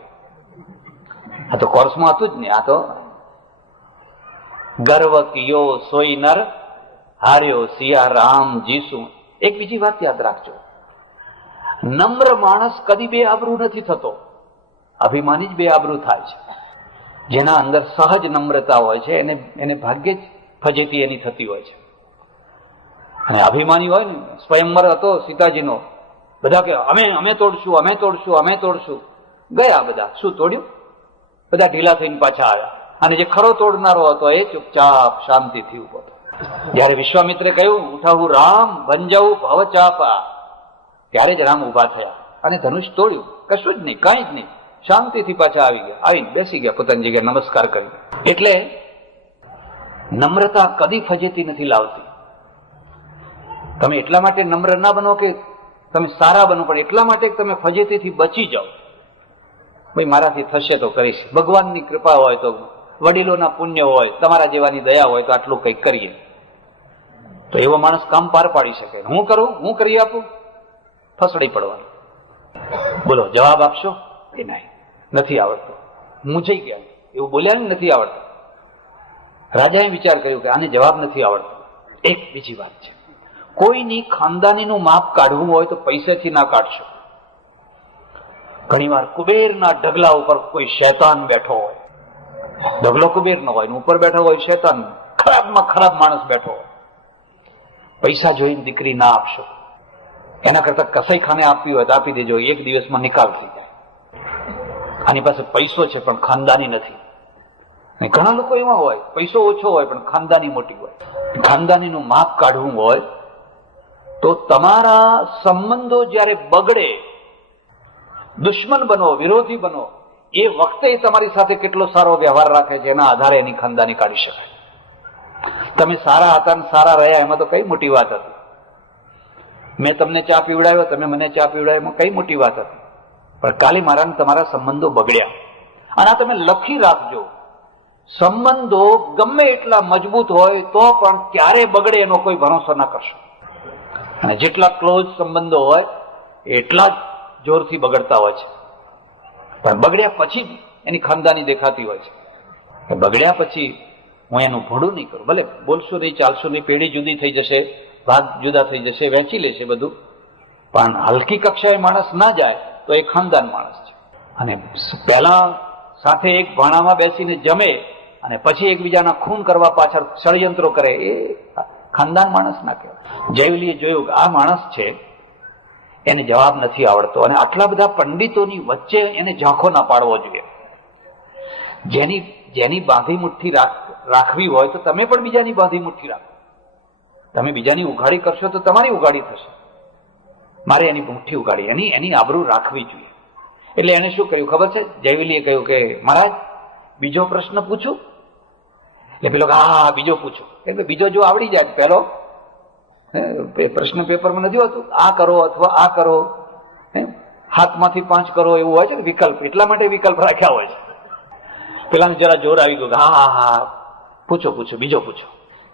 આ તો કોર્સમાં હતું જ ને. આ તો ગર્વ કિયો સોઈ નર હાર્યો સિયા રામ જીસુ. એક બીજી વાત યાદ રાખજો, નમ્ર માણસ કદી બે આબરૂ નથી થતો, અભિમાની જ બે આબરૂ થાય છે. જેના અંદર સહજ નમ્રતા હોય છે એને ભાગ્યે જ ફજેતી એની થતી હોય છે. અને અભિમાની હોય ને, સ્વયંવર હતો સીતાજીનો, બધા કે અમે તોડશું, અમે તોડશું, અમે તોડશું. ગયા બધા, શું તોડ્યું? બધા ઢીલા થઈને પાછા આવ્યા. અને જે ખરો તોડનારો હતો એ ચૂપચાપ શાંતિથી ઉભો હતો. જયારે વિશ્વામિત્રે કહ્યું ઉઠાવું રામ ભંજાવું ભવચાપા, ત્યારે જ રામ ઉભા થયા અને ધનુષ તોડ્યું. કશું જ નહીં, કઈ જ નહીં, શાંતિથી પાછા આવી ગયા. આવીને બેસી ગયા પોતાની જગ્યાએ, નમસ્કાર કરી. એટલે નમ્રતા કદી ફજેતી નથી લાવતી. તમે એટલા માટે નમ્ર ના બનો કે તમે સારા બનો, પણ એટલા માટે તમે ફજેતીથી બચી જાઓ. ભાઈ મારાથી થશે તો કરીશ, ભગવાનની કૃપા હોય તો, વડીલોના પુણ્ય હોય, તમારા જેવાની દયા હોય તો આટલું કંઈક કરીએ. તો એવો માણસ કામ પાર પાડી શકે. હું કરું, હું કરી આપું, ફસડી પડવાનું. બોલો જવાબ આપશો? એ નહીં, નથી આવડતો. મૂંઝાઈ ગયા, એવું બોલ્યા ને, નથી આવડતો. રાજાએ વિચાર કર્યો કે આને જવાબ નથી આવડતો. એક બીજી વાત છે, કોઈની ખાનદાનીનું માપ કાઢવું હોય તો પૈસેથી ના કાઢશો. ઘણી વાર કુબેરના ઢગલા ઉપર કોઈ શૈતાન બેઠો હોય, ઢગલો કુબેરનો હોય ને ઉપર બેઠો હોય શૈતાન, ખરાબમાં ખરાબ માણસ બેઠો હોય. પૈસા જોઈને દીકરી ના આપશો. એના કરતા કસાઈખાને આપવી હોય તો આપી દેજો, એક દિવસમાં નિકાલ થઈ જાય. આની પાસે પૈસો છે પણ ખાનદાની નથી. ઘણા લોકો એવા હોય, પૈસો ઓછો હોય પણ ખાનદાની મોટી હોય. ખાનદાનીનું માપ કાઢવું હોય તો તમારા સંબંધો જ્યારે બગડે, દુશ્મન બનો, વિરોધી બનો, એ વખતે તમારી સાથે કેટલો સારો વ્યવહાર રાખે છે એના આધારે એની ખાનદાની કાઢી શકાય. તમે સારા હતા ને સારા રહ્યા એમાં તો કઈ મોટી વાત હતી? મેં તમને ચા પીવડાવ્યો, તમે મને ચા પીવડાવ્યો, એમાં કઈ મોટી વાત હતી? પણ કાલી મારા તમારા સંબંધો બગડ્યા. અને આ તમે લખી રાખજો, સંબંધો ગમે એટલા મજબૂત હોય તો પણ ક્યારે બગડે એનો કોઈ ભરોસો ના કરશો. અને જેટલા ક્લોઝ સંબંધો હોય એટલા જ જોરથી બગડતા હોય છે. પણ બગડ્યા પછી એની ખાનદાની દેખાતી હોય છે. બગડ્યા પછી હું એનું ભોળું નહીં કરું. ભલે બોલશો નહીં, ચાલશો નહીં, પેઢી જુદી થઈ જશે, ભાગ જુદા થઈ જશે, વહેંચી લેશે બધું, પણ હલકી કક્ષાએ માણસ ના જાય તો એ ખાનદાન માણસ છે. અને પહેલા સાથે એક ભાણામાં બેસીને જમે અને પછી એકબીજાના ખૂન કરવા પાછળ ષડયંત્રો કરે, એ ખાનદાન માણસ ના કહેવાય. જયવલીએ જોયું કે આ માણસ છે એને જવાબ નથી આવડતો, અને આટલા બધા પંડિતોની વચ્ચે એને ઝાંખો ના પાડવો જોઈએ. જેની બાંધી મુઠ્ઠી રાખવી હોય તો તમે પણ બીજાની બાંધી મુઠ્ઠી રાખો. તમે બીજાની ઉઘાડી કરશો તો તમારી ઉઘાડી થશે. મારે એની મુઠ્ઠી ઉઘાડી, એની આબરૂ રાખવી જોઈએ. એટલે એને શું કર્યું ખબર છે? જયવલીએ કહ્યું કે મહારાજ બીજો પ્રશ્ન પૂછું? એટલે પેલો હા બીજો પૂછો. એટલે બીજો જો આવડી જાય, પેલો પ્રશ્ન પેપરમાં નથી હોતું આ કરો અથવા આ કરો, હાથમાંથી 5 કરો એવું હોય છે ને વિકલ્પ, એટલા માટે વિકલ્પ રાખ્યા હોય છે. પેલાને જરા જોર આવી ગયું, હા હા હા પૂછો પૂછો, બીજો પૂછો.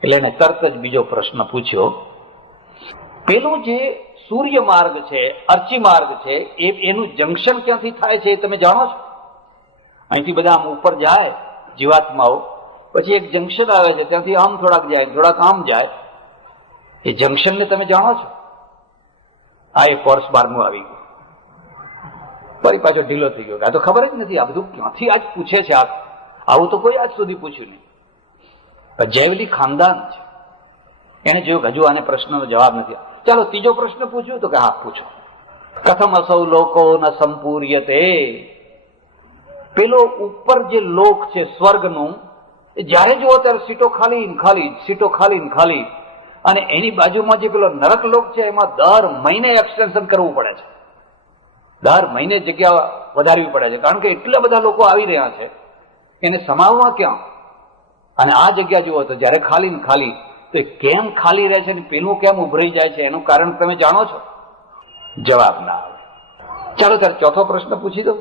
એટલે એને તરત જ બીજો પ્રશ્ન પૂછ્યો. પેલું જે સૂર્ય માર્ગ છે, અર્ચી માર્ગ છે, એનું જંકશન ક્યાંથી થાય છે એ તમે જાણો છો? અહીંથી બધા આમ ઉપર જાય જીવાત્માઓ, પછી એક જંકશન આવે છે, ત્યાંથી આમ થોડાક જાય, થોડાક આમ જાય. એ જંકશનને તમે જાણો છો? આ એક કોર્સ 12મું આવી ગયું, ફરી પાછો ઢીલો થઈ ગયો. આ તો ખબર જ નથી, આ બધું ક્યાંથી આજ પૂછે છે? આવું તો કોઈ આજ સુધી પૂછ્યું નહીં. જયવલી ખાનદાન છે, એને જોયું હજુ આને પ્રશ્નનો જવાબ નથી. ચાલો ત્રીજો પ્રશ્ન પૂછ્યું તો કે હા પૂછો. કથમ અસૌ લોકો ન સંપૂર્યતે. પેલો ઉપર જે લોક છે સ્વર્ગનું, જ્યારે જુઓ ત્યારે સીટો ખાલી ને ખાલી, સીટો ખાલી ને ખાલી. અને એની બાજુમાં જે પેલો નરક લોક છે એમાં દર મહિને એક્સટેન્શન કરવું પડે છે, દર મહિને જગ્યા વધારવી પડે છે, કારણ કે એટલા બધા લોકો આવી રહ્યા છે, એને સમાવવા ક્યાં? અને આ જગ્યા જુઓ તો જયારે ખાલી ને ખાલી, તો એ કેમ ખાલી રહે છે ને પેલું કેમ ઉભરાઈ જાય છે એનું કારણ તમે જાણો છો? જવાબ ના આવે. ચાલો ત્યારે ચોથો પ્રશ્ન પૂછી દઉં.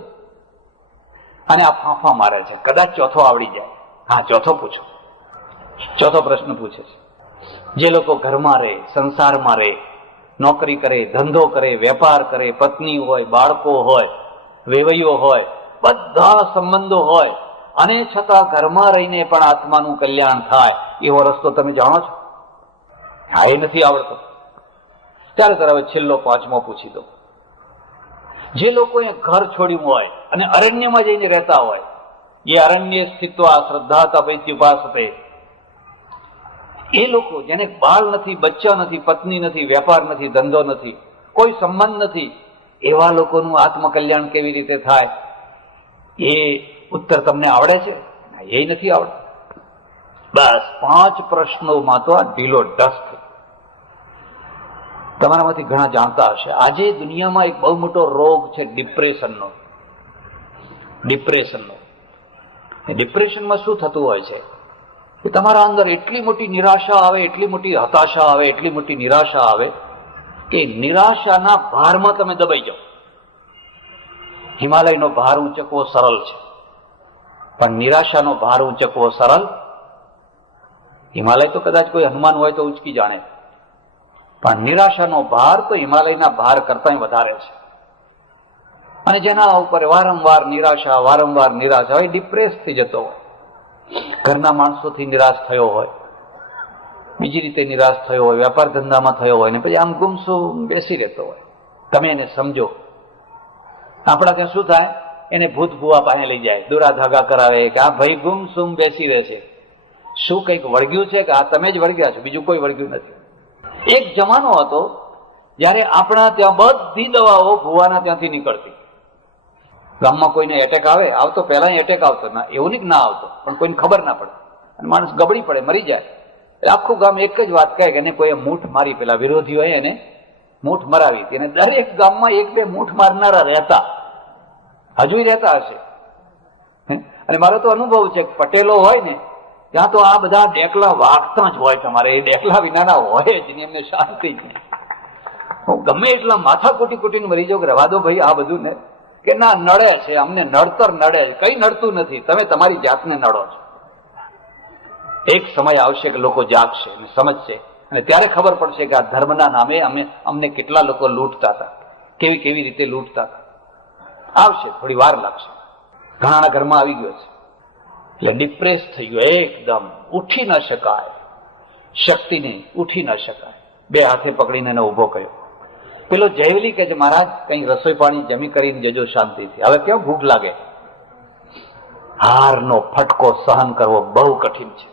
અને આ ફાંફા મારે છે, કદાચ ચોથો આવડી જાય. હા, ચોથો પૂછો. ચોથો પ્રશ્ન પૂછે છે, જે લોકો ઘરમાં રહે, સંસારમાં રહે, નોકરી કરે, ધંધો કરે, વેપાર કરે, પત્ની હોય, બાળકો હોય, વેવૈયો હોય, બધા સંબંધો હોય, અને છતાં ઘરમાં રહીને પણ આત્માનું કલ્યાણ થાય એવો રસ્તો તમે જાણો છો? હા, એ નથી આવડતો. ત્યારે હવે છેલ્લો પાંચમો પૂછી દો. જે લોકોએ ઘર છોડ્યું હોય અને અરણ્યમાં જઈને રહેતા હોય, એ અરણ્ય સ્થિત્વા શ્રદ્ધા તપેત્યુપાસતે, એ લોકો જેને બાળ નથી, બચ્ચા નથી, પત્ની નથી, વેપાર નથી, ધંધો નથી, કોઈ સંબંધ નથી, એવા લોકોનું આત્મકલ્યાણ કેવી રીતે થાય? એ ઉત્તર તમને આવડે છે? એ નથી આવડતું. બસ 5 પ્રશ્નોમાં તો આ ઢીલો ડસ્ટ. તમારામાંથી ઘણા જાણતા હશે, આજે દુનિયામાં એક બહુ મોટો રોગ છે ડિપ્રેશનનો. ડિપ્રેશનમાં શું થતું હોય છે કે તમારા અંદર એટલી મોટી નિરાશા આવે, એટલી મોટી હતાશા આવે, એટલી મોટી નિરાશા આવે કે નિરાશાના ભારમાં તમે દબાઈ જાઓ. હિમાલયનો ભાર ઊંચકવો સરળ છે, પણ નિરાશાનો ભાર ઊંચકવો સરળ? હિમાલય તો કદાચ કોઈ હનુમાન હોય તો ઉંચકી જાણે, પણ નિરાશાનો ભાર તો હિમાલયના ભાર કરતા વધારે છે. અને જેના ઉપર વારંવાર નિરાશા હોય, ડિપ્રેસ થઈ જતો હોય, ઘરના માણસોથી નિરાશ થયો હોય, બીજી રીતે નિરાશ થયો હોય, વેપાર ધંધામાં થયો હોય, ને પછી આમ ગુમસુમ બેસી રહેતો હોય. તમે એને સમજો. આપણા ત્યાં શું થાય, એને ભૂત ભુવા પાસે લઈ જાય, દોરા ધાગા કરાવે કે આ ભાઈ ગુમસુમ બેસી રહે છે, શું કંઈક વળગ્યું છે કે આ તમે જ વળગ્યા છો, બીજું કોઈ વળગ્યું નથી. એક જમાનો હતો જયારે આપણા ત્યાં બધી દવાઓ ભુવાના ત્યાંથી નીકળતી. ગામમાં કોઈને એટેક આવતો, પહેલા એટેક આવતો, ના એવું નહીં ના આવતો, પણ કોઈને ખબર ના પડે અને માણસ ગબડી પડે, મરી જાય. એટલે આખું ગામ એક જ વાત કહે કે એને કોઈ મૂઠ મારી, પેલા વિરોધીઓ એને મૂઠ મરાવી હતી. અને દરેક ગામમાં 1-2 મૂઠ મારનારા રહેતા, હજુ રહેતા હશે. અને મારો તો અનુભવ છે, પટેલો હોય ને ત્યાં તો આ બધા ડેકલા વાગતા જ હોય. તમારે એ ડેકલા વિનાના હોય જ નહીં, એમને શાંતિ જ નહીં. હું ગમે એટલા માથા કૂટીને મરી જાઉં કે રવા દો ભાઈ આ બધું ને, કે ના નડે છે, અમને નડતર નડે છે. કઈ નડતું નથી, તમે તમારી જાતને નડો છો. એક સમય આવશે કે લોકો જાગશે અને સમજશે, અને ત્યારે ખબર પડશે કે આ ધર્મના નામે અમને કેટલા લોકો લૂંટતા હતા, કેવી રીતે લૂંટતા હતા. આવશે, થોડી વાર લાગશે. ઘણાના ઘરમાં આવી ગયો છે. એટલે ડિપ્રેસ થઈ ગયો એકદમ, ઉઠી ન શકાય, શક્તિ નહીં, ઉઠી ન શકાય. 2 હાથે પકડીને એને ઉભો કર્યો. પેલો જયવલી કે છે, મહારાજ કઈ રસોઈ પાણી જમી કરીને જજો શાંતિથી, હવે કેવું ભૂખ લાગે. હારનો ફટકો સહન કરવો બહુ કઠિન છે,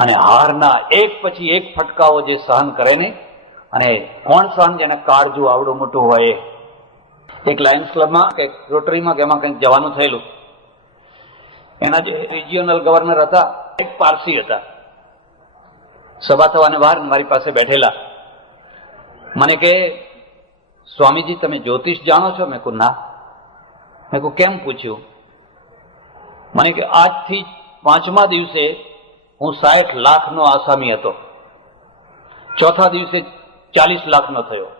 અને હારના એક પછી એક ફટકાઓ જે સહન કરે ને, અને કોણ સહન, જેને કાળજું આવડું મોટું હોય. એક લાયન્સ ક્લબમાં કે રોટરીમાં કે એમાં કંઈક જવાનું થયેલું. એના જે રિજિયોનલ ગવર્નર હતા, એક પારસી હતા. સભા થવાને બહાર મારી પાસે બેઠેલા. મને કે સ્વામીજી તમે જ્યોતિષ જાણો છો? મેં કહ્યું ના. મેં કહ્યું કેમ પૂછ્યું? મને કે આજથી 5મા દિવસે હું 60 લાખનો આસામી હતો, 4થા દિવસે 40 લાખનો થયો,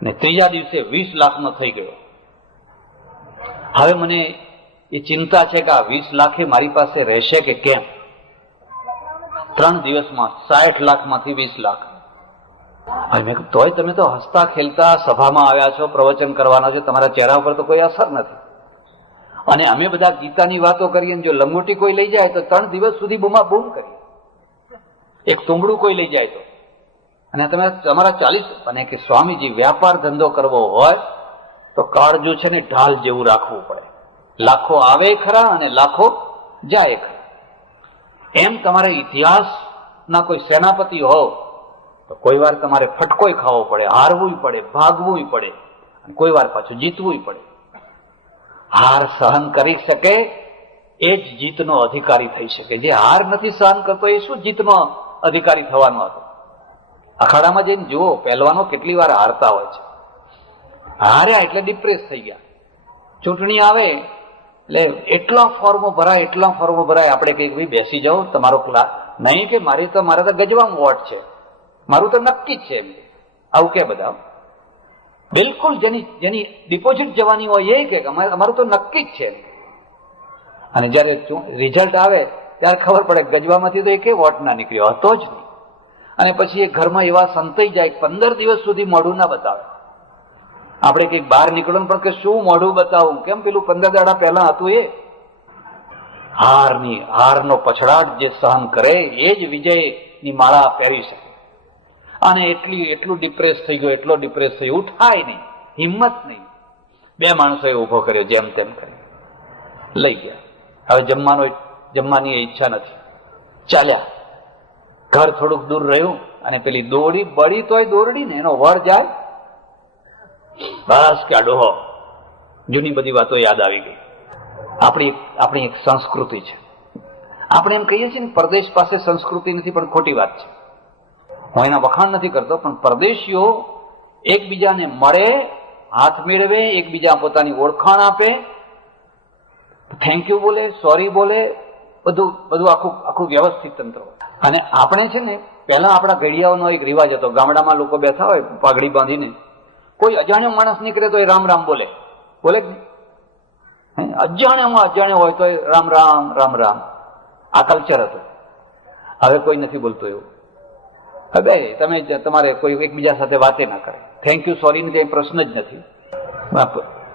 અને 3જા દિવસે 20 લાખનો થઈ ગયો. હવે મને એ ચિંતા છે કે આ 20 લાખે મારી પાસે રહેશે કે કેમ. 3 દિવસમાં 60 લાખમાંથી 20 લાખ. હવે મેં કહ્યું તોય તમે તો હસતા ખેલતા સભામાં આવ્યા છો, પ્રવચન કરવાના છો, તમારા ચહેરા ઉપર તો કોઈ અસર નથી. અને અમે બધા ગીતાની વાતો કરીએ, જો લંગોટી કોઈ લઈ જાય તો 3 દિવસ સુધી બૂમા બૂમ કરીએ. એક તુંબડું કોઈ લઈ જાય તો, અને તમે તમારા 40. અને કે સ્વામીજી વ્યાપાર ધંધો કરવો હોય તો કાળજું છે ને ઢાલ જેવું રાખવું પડે. લાખો આવે ખરા અને લાખો જાય ખરા. એમ તમારે ઇતિહાસના કોઈ સેનાપતિ હોવ તો કોઈ વાર તમારે ફટકોય ખાવો પડે, હારવું પડે, ભાગવું પડે, અને કોઈ વાર પાછું જીતવું પડે. હાર સહન કરી શકે એ જ જીતનો અધિકારી થઈ શકે. જે હાર નથી સહન કરતો એ શું જીતનો અધિકારી થવાનો હતો? અખાડામાં જઈને જુઓ, પહેલવાનો કેટલી વાર હારતા હોય છે. હાર્યા એટલે ડિપ્રેસ થઈ ગયા. ચૂંટણી આવે એટલે એટલા ફોર્મો ભરાય, આપણે કઈક ભાઈ બેસી જાઓ તમારો ક્લાસ, નહીં કે મારે તો ગજવામાં વોટ છે, મારું તો નક્કી જ છે એમ. આવું કે બધા બિલકુલ જેની ડિપોઝિટ જવાની હોય એ કે અમારું તો નક્કી જ છે. અને જયારે રિઝલ્ટ આવે ત્યારે ખબર પડે ગજવામાંથી તો એક વોટ ના નીકળ્યો હતો જ નહીં. અને પછી એ ઘરમાં એવા સંતાઈ જાય 15 દિવસ સુધી મોઢું ના બતાવે. આપણે કંઈક બહાર નીકળવાનું પણ કે શું મોઢું બતાવું, કેમ પેલું 15 દાડા પહેલા હતું એ હારનો પછડાટ જે સહન કરે એ જ વિજયની માળા પહેરી શકે. અને એટલું ડિપ્રેસ થઈ ગયો, ઉઠાય નહીં, હિંમત નહીં. 2 માણસોએ ઉભો કર્યો, જેમ તેમ કરી લઈ ગયા. હવે જમવાની ઈચ્છા નથી, ચાલ્યા. ઘર થોડુંક દૂર રહ્યું અને પેલી દોડી બળી તોય દોરડી ને એનો વર જાય, બસ કે ડોહો. જૂની બધી વાતો યાદ આવી ગઈ. આપણી એક સંસ્કૃતિ છે. આપણે એમ કહીએ છીએ ને પરદેશ પાસે સંસ્કૃતિ નથી, પણ ખોટી વાત છે. હું એના વખાણ નથી કરતો, પણ પરદેશીઓ એકબીજાને મળે, હાથ મેળવે, એકબીજા પોતાની ઓળખાણ આપે, થેન્ક યુ બોલે, સોરી બોલે, બધું આખું વ્યવસ્થિત તંત્ર. અને આપણે છે ને પહેલા આપણા ઘડિયાઓનો એક રિવાજ હતો. ગામડામાં લોકો બેઠા હોય પાઘડી બાંધીને, કોઈ અજાણ્યો માણસ નીકળે તો એ રામ રામ બોલે. અજાણ્યો હોય તો રામ રામ રામ રામ. આ કલ્ચર હતું. હવે કોઈ નથી બોલતો એવું. હવે તમારે કોઈ એકબીજા સાથે વાતે ના કરે. થેન્ક યુ સોરી ની કઈ પ્રશ્ન જ નથી.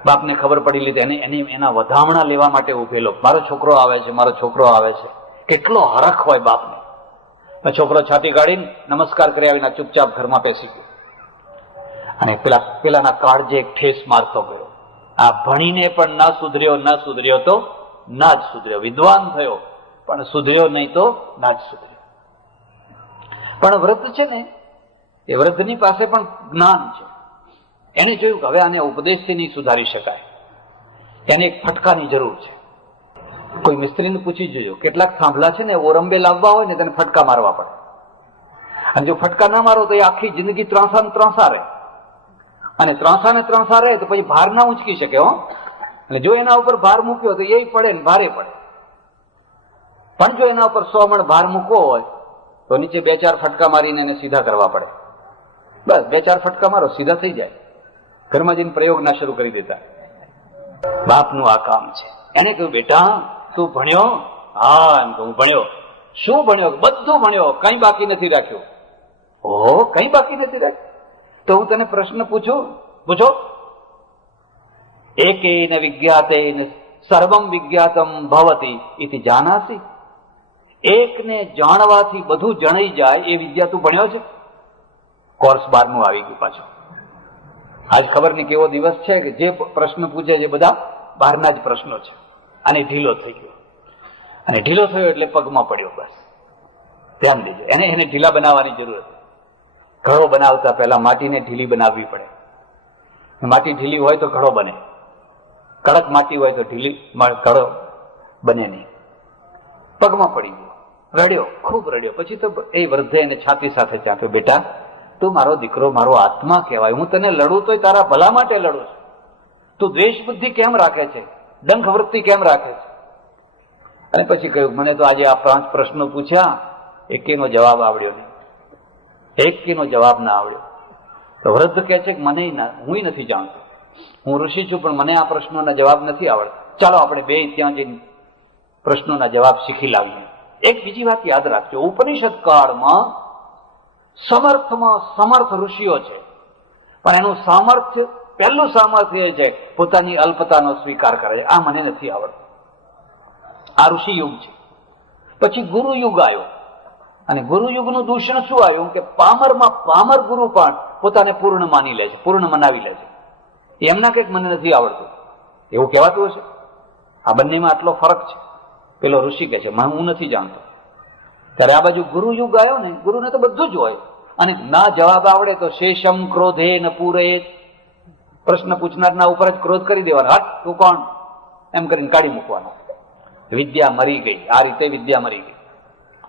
બાપને ખબર પડી લીધી, એના વધામણા લેવા માટે ઉભેલો. મારો છોકરો આવે છે. કેટલો હરખ હોય બાપને. છોકરો છાતી કાઢીને નમસ્કાર કરી આવીને ચૂપચાપ ઘરમાં બેસી ગયો. અને પેલાના કાળજે એક ઠેસ મારતો ગયો. આ ભણીને પણ ના સુધર્યો તો ના જ સુધર્યો. વિદ્વાન થયો પણ સુધર્યો નહીં તો ના જ સુધર્યો. પણ વૃદ્ધ છે ને, એ વૃદ્ધની પાસે પણ જ્ઞાન છે. એને જોયું કે હવે આને ઉપદેશથી નહીં સુધારી શકાય, એને એક ફટકાની જરૂર છે. કોઈ મિસ્ત્રીને પૂછી જોજો, કેટલાક થાંભલા છે ને ઓરંબે લાવવા હોય ને તેને ફટકા મારવા પડે. અને જો ફટકા ના મારો તો એ આખી જિંદગી ત્રાંસા રહે. અને ત્રાંસા રહે તો પછી ભાર ના ઉંચકી શકે. અને જો એના ઉપર ભાર મૂક્યો તો એ પડે ને ભારે પડે. પણ જો એના ઉપર 100 મણ ભાર મૂકવો હોય તો નીચે 2-4 ફટકા મારીને એને સીધા કરવા પડે. બસ 2-4 ફટકા મારો, સીધા થઈ જાય. ઘરમાં જઈને પ્રયોગ ના શરૂ કરી દેતા. બાપનું આ કામ છે. એને કહ્યું, બેટા તું ભણ્યો? હા, હું ભણ્યો. શું ભણ્યો? બધું ભણ્યો, કઈ બાકી નથી રાખ્યું. ઓહો, કઈ બાકી નથી રાખ્યું? તો હું તને પ્રશ્ન પૂછો. એકેન વિજ્ઞાતેન સર્વમ વિજ્ઞાતમ ભવતી ઇતિ જાનાસી. એકને જાણવાથી બધું જણાઈ જાય એ વિદ્યા તું ભણ્યો છે? કોર્સ 12મું આવી ગયું પાછું. આજ ખબર નહીં કેવો દિવસ છે કે જે પ્રશ્ન પૂછે છે બધા બહારના જ પ્રશ્નો છે. અને ઢીલો થઈ ગયો. અને ઢીલો થયો એટલે પગમાં પડ્યો. બસ ધ્યાન દેજો. એને ઢીલા બનાવવાની જરૂર હતી. ઘડો બનાવતા પહેલા માટીને ઢીલી બનાવવી પડે. માટી ઢીલી હોય તો ઘડો બને. કડક માટી હોય તો ઘડો બને નહીં. પગમાં પડી ગયો, રડ્યો, ખૂબ રડ્યો. પછી તો એ વૃદ્ધે એને છાતી સાથે ચાપ્યો, બેટા તું મારો દીકરો, મારો આત્મા કહેવાય. હું તને લડું તોય તારા ભલા માટે લડું છું. તું દ્વેષ બુદ્ધિ કેમ રાખે છે? ડંખ વૃત્તિ કેમ રાખે છે? અને પછી કહ્યું, મને તો આજે આ 5 પ્રશ્નો પૂછ્યા, એકેનો જવાબ આવડ્યો નહીં. એકેનો જવાબ ના આવડ્યો. તો વૃદ્ધ કહે છે કે હું નથી જાણતો. હું ઋષિ છું પણ મને આ પ્રશ્નોના જવાબ નથી આવડતા. ચાલો આપણે 2 ત્યાં જઈને પ્રશ્નોના જવાબ શીખી લાવીએ. એક બીજી વાત યાદ રાખજો, ઉપનિષદ કાળમાં સમર્થ ઋષિઓ છે, પણ એનું પહેલું સામર્થ્ય એ છે પોતાની અલ્પતાનો સ્વીકાર કરે છે. આ મને નથી આવડતું. આ ઋષિ યુગ છે. પછી ગુરુ યુગ આવ્યો. અને ગુરુ યુગનું દૂષણ શું આવ્યું કે પામર ગુરુ પણ પોતાને પૂર્ણ માની લે છે, પૂર્ણ મનાવી લે છે. એમના કંઈક મને નથી આવડતું એવું કહેવાતું હશે. આ બંનેમાં આટલો ફરક છે. પેલો ઋષિ કહે છે હું નથી જાણતો. ત્યારે આ બાજુ ગુરુ યુગ આવ્યો ને, ગુરુને તો બધું જ હોય. અને ના જવાબ આવડે તો શેષમ ક્રોધે ન પૂરે. પ્રશ્ન પૂછનારના ઉપર જ ક્રોધ કરી દેવાનો, હટ તું કોણ એમ કરીને કાઢી મૂકવાનો. વિદ્યા મરી ગઈ. આ રીતે વિદ્યા મરી ગઈ.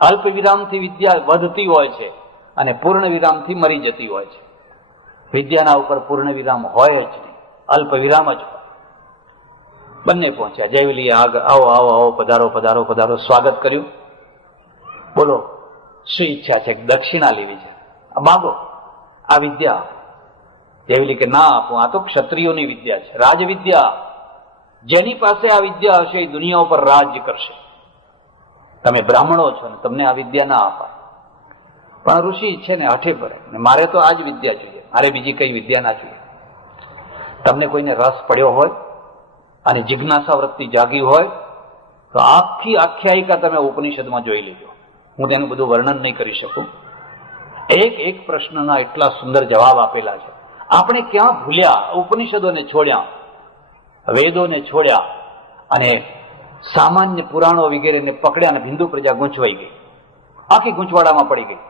અલ્પ વિરામથી વિદ્યા વધતી હોય છે અને પૂર્ણ વિરામથી મરી જતી હોય છે. વિદ્યાના ઉપર પૂર્ણ વિરામ હોય જ નહીં, અલ્પ વિરામ જ હોય. બંને પહોંચ્યા. જયવલીએ આગળ આવો આવો આવો, પધારો પધારો પધારો, સ્વાગત કર્યું. બોલો શું ઈચ્છા છે? દક્ષિણા લેવી છે, માગો આ વિદ્યા. જયવલી કે ના આપું, આ તો ક્ષત્રિયોની વિદ્યા છે, રાજવિદ્યા. જેની પાસે આ વિદ્યા હશે એ દુનિયા ઉપર રાજ્ય કરશે. તમે બ્રાહ્મણો છો ને તમને આ વિદ્યા ના અપાય. પણ ઋષિ છે ને હઠે પડે, મારે તો આ જ વિદ્યા જોઈએ, મારે બીજી કઈ વિદ્યા ના જોઈએ. તમને કોઈને રસ પડ્યો હોય અને જિજ્ઞાસા વૃત્તિ જાગી હોય તો આખી આખ્યાયિકા તમે ઉપનિષદમાં જોઈ લેજો. હું તેનું બધું વર્ણન નહીં કરી શકું. એક એક પ્રશ્નના એટલા સુંદર જવાબ આપેલા છે. આપણે ક્યાં ભૂલ્યા? ઉપનિષદોને છોડ્યા, વેદોને છોડ્યા અને સામાન્ય પુરાણો વગેરેને પકડ્યા અને હિન્દુ પ્રજા ગૂંચવાઈ ગઈ, આખી ગૂંચવાડામાં પડી ગઈ.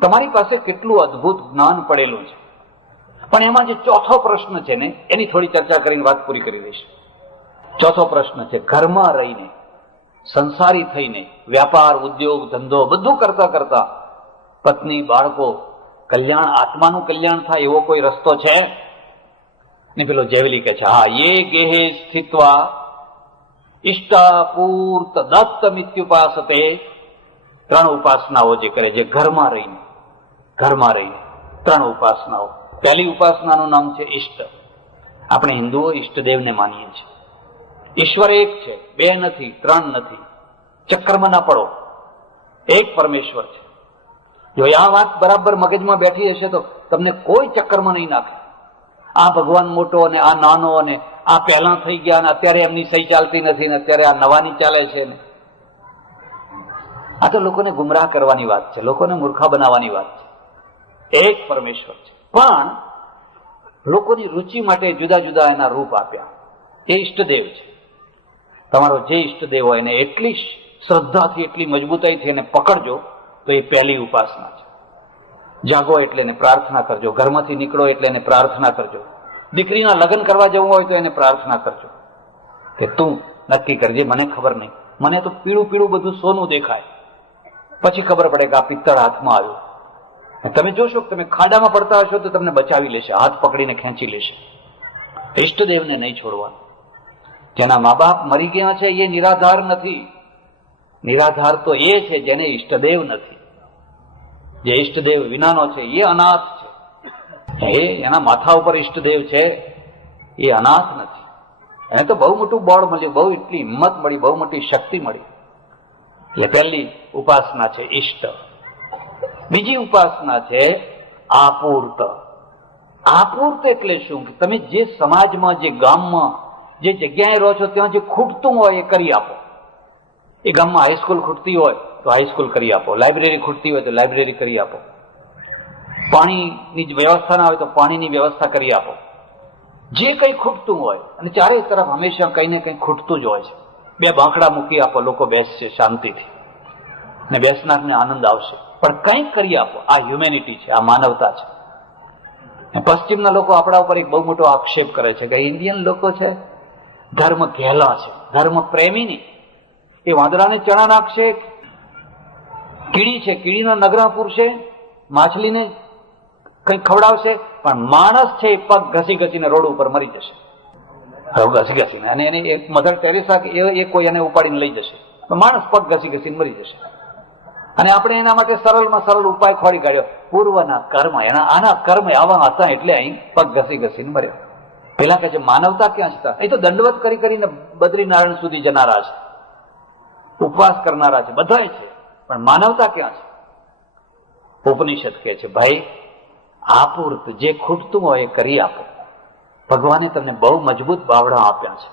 તમારી પાસે કેટલું અદ્ભુત જ્ઞાન પડેલું છે, પણ એમાં જે ચોથો પ્રશ્ન છે ને એની થોડી ચર્ચા કરીને વાત પૂરી કરી દઈશ. ચોથો પ્રશ્ન છે, ઘરમાં રહીને સંસારી થઈને વ્યાપાર ઉદ્યોગ ધંધો બધું કરતા કરતા પત્ની બાળકો કલ્યાણ, આત્માનું કલ્યાણ થાય એવો કોઈ રસ્તો છે? ને પેલો જયવલી કહે છે હા, એ ગેહે સ્થિત્વા ઇષ્ટાપૂર્ત દત્તમિત્યુપાસતે. ત્રણ ઉપાસનાઓ જે કરે, જે ઘરમાં રહીને ત્રણ ઉપાસનાઓ. પહેલી ઉપાસનાનું નામ છે ઈષ્ટ. આપણે હિન્દુઓ ઈષ્ટદેવને માનીએ છીએ. ઈશ્વર એક છે, બે નથી, ત્રણ નથી. ચક્કરમાં ના પડો, એક પરમેશ્વર છે. જો આ વાત બરાબર મગજમાં બેઠી હશે તો તમને કોઈ ચક્કરમાં નહીં નાખે. આ ભગવાન મોટો અને આ નાનો અને આ પહેલા થઈ ગયા અને અત્યારે એમની સહી ચાલતી નથી ને અત્યારે આ નવાની ચાલે છે ને. આ તો લોકોને ગુમરાહ કરવાની વાત છે, લોકોને મૂર્ખા બનાવવાની વાત છે. એક પરમેશ્વર છે, પણ લોકોની રુચિ માટે જુદા જુદા એના રૂપ આપ્યા. એ ઈષ્ટદેવ છે. તમારો જે ઈષ્ટદેવ હોય એને એટલી શ્રદ્ધાથી, એટલી મજબૂતાઈથી એને પકડજો તો એ પહેલી ઉપાસના છે. જાગો એટલે એને પ્રાર્થના કરજો, ઘરમાંથી નીકળો એટલે એને પ્રાર્થના કરજો, દીકરીના લગ્ન કરવા જવું હોય તો એને પ્રાર્થના કરજો કે તું નક્કી કરજે, મને ખબર નહીં, મને તો પીળું પીળું બધું સોનું દેખાય, પછી ખબર પડે કે આ પિત્તળ હાથમાં આવ્યું. તમે જોશો કે તમે ખાડામાં પડતા હશો તો તમને બચાવી લેશે, હાથ પકડીને ખેંચી લેશે. ઈષ્ટદેવને નહીં છોડવાનું. જેના મા બાપ મરી ગયા છે એ નિરાધાર નથી. નિરાધાર તો એ છે જેને ઈષ્ટદેવ નથી. જે ઈષ્ટદેવ વિનાનો છે એ અનાથ છે. એના માથા ઉપર ઈષ્ટદેવ છે એ અનાથ નથી. એને તો બહુ મોટું બળ મળ્યું, બહુ એટલી હિંમત મળી, બહુ મોટી શક્તિ મળી. એ પહેલી ઉપાસના છે ઈષ્ટ. બીજી ઉપાસના છે આપૂર્ત. આપૂર્ત એટલે શું? કે તમે જે સમાજમાં, જે ગામમાં, જે જગ્યાએ રહો છો ત્યાં જે ખૂટતું હોય એ કરી આપો. એ ગામમાં હાઈસ્કૂલ ખૂટતી હોય તો હાઈસ્કૂલ કરી આપો, લાઇબ્રેરી ખૂટતી હોય તો લાઇબ્રેરી કરી આપો, પાણીની વ્યવસ્થા ના હોય તો પાણીની વ્યવસ્થા કરી આપો. જે કંઈ ખૂટતું હોય, અને ચારે તરફ હંમેશા કંઈ ને કંઈ ખૂટતું જ હોય છે. બે બાંકડા મૂકી આપો, લોકો બેસશે શાંતિથી ને બેસનારને આનંદ આવશે, પણ કંઈક કરી આપો. આ હ્યુમેનિટી છે, આ માનવતા છે. પશ્ચિમના લોકો આપણા ઉપર એક બહુ મોટો આક્ષેપ કરે છે કે ઇન્ડિયન લોકો છે ધર્મ ઘેલા છે, ધર્મ પ્રેમી નહીં. એ વાંદરાને ચણા નાખશે, કીડી છે કીડીના નગરા પૂરશે, માછલીને કંઈ ખવડાવશે, પણ માણસ છે એ પગ ઘસી ઘસીને રોડ ઉપર મરી જશે, ઘસી ઘસીને. અને એને એક મધર ટેરેસા એ કોઈ એને ઉપાડીને લઈ જશે, માણસ પગ ઘસી ઘસીને મરી જશે. અને આપણે એના માટે સરળમાં સરળ ઉપાય ખોડી કાઢ્યો, પૂર્વના કર્મ. આના કર્મ આવા હતા એટલે અહીં પગ ઘસી ઘસીને મર્યો. પેલા કહે છે માનવતા ક્યાં છે? એ તો દંડવત કરી કરીને બદ્રીનારાયણ સુધી જનારા છે, ઉપવાસ કરનારા છે, બધા છે, પણ માનવતા ક્યાં છે? ઉપનિષદ કહે છે ભાઈ આપૂર્ત, જે ખૂટતું હોય એ કરી આપો. ભગવાને તમને બહુ મજબૂત બાવડા આપ્યા છે.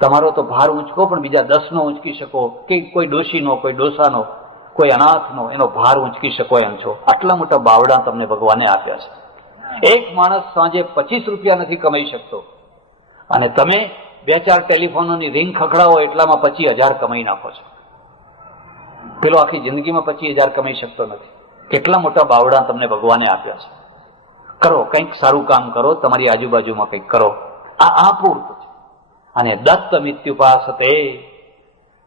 તમારો તો ભાર ઊંચકો પણ બીજા 10 નો ઊંચકી શકો, કે કોઈ ડોશીનો, કોઈ ડોસાનો, કોઈ અનાથનો એનો ભાર ઊંચકી શકો એમ છો. આટલા મોટા બાવડા તમને ભગવાને આપ્યા છે. એક માણસ સાંજે 25 રૂપિયા નથી કમાઈ શકતો અને તમે 2-4 ટેલિફોનોની રિંગ ખખડાવો એટલામાં 25,000 કમાઈ નાખો છો. પેલો આખી જિંદગીમાં 25,000 કમાઈ શકતો નથી. કેટલા મોટા બાવડા તમને ભગવાને આપ્યા છે. કરો, કંઈક સારું કામ કરો, તમારી આજુબાજુમાં કંઈક કરો. આ આપૂર્ત છે. અને દત્ત મિત્યુપાસતે,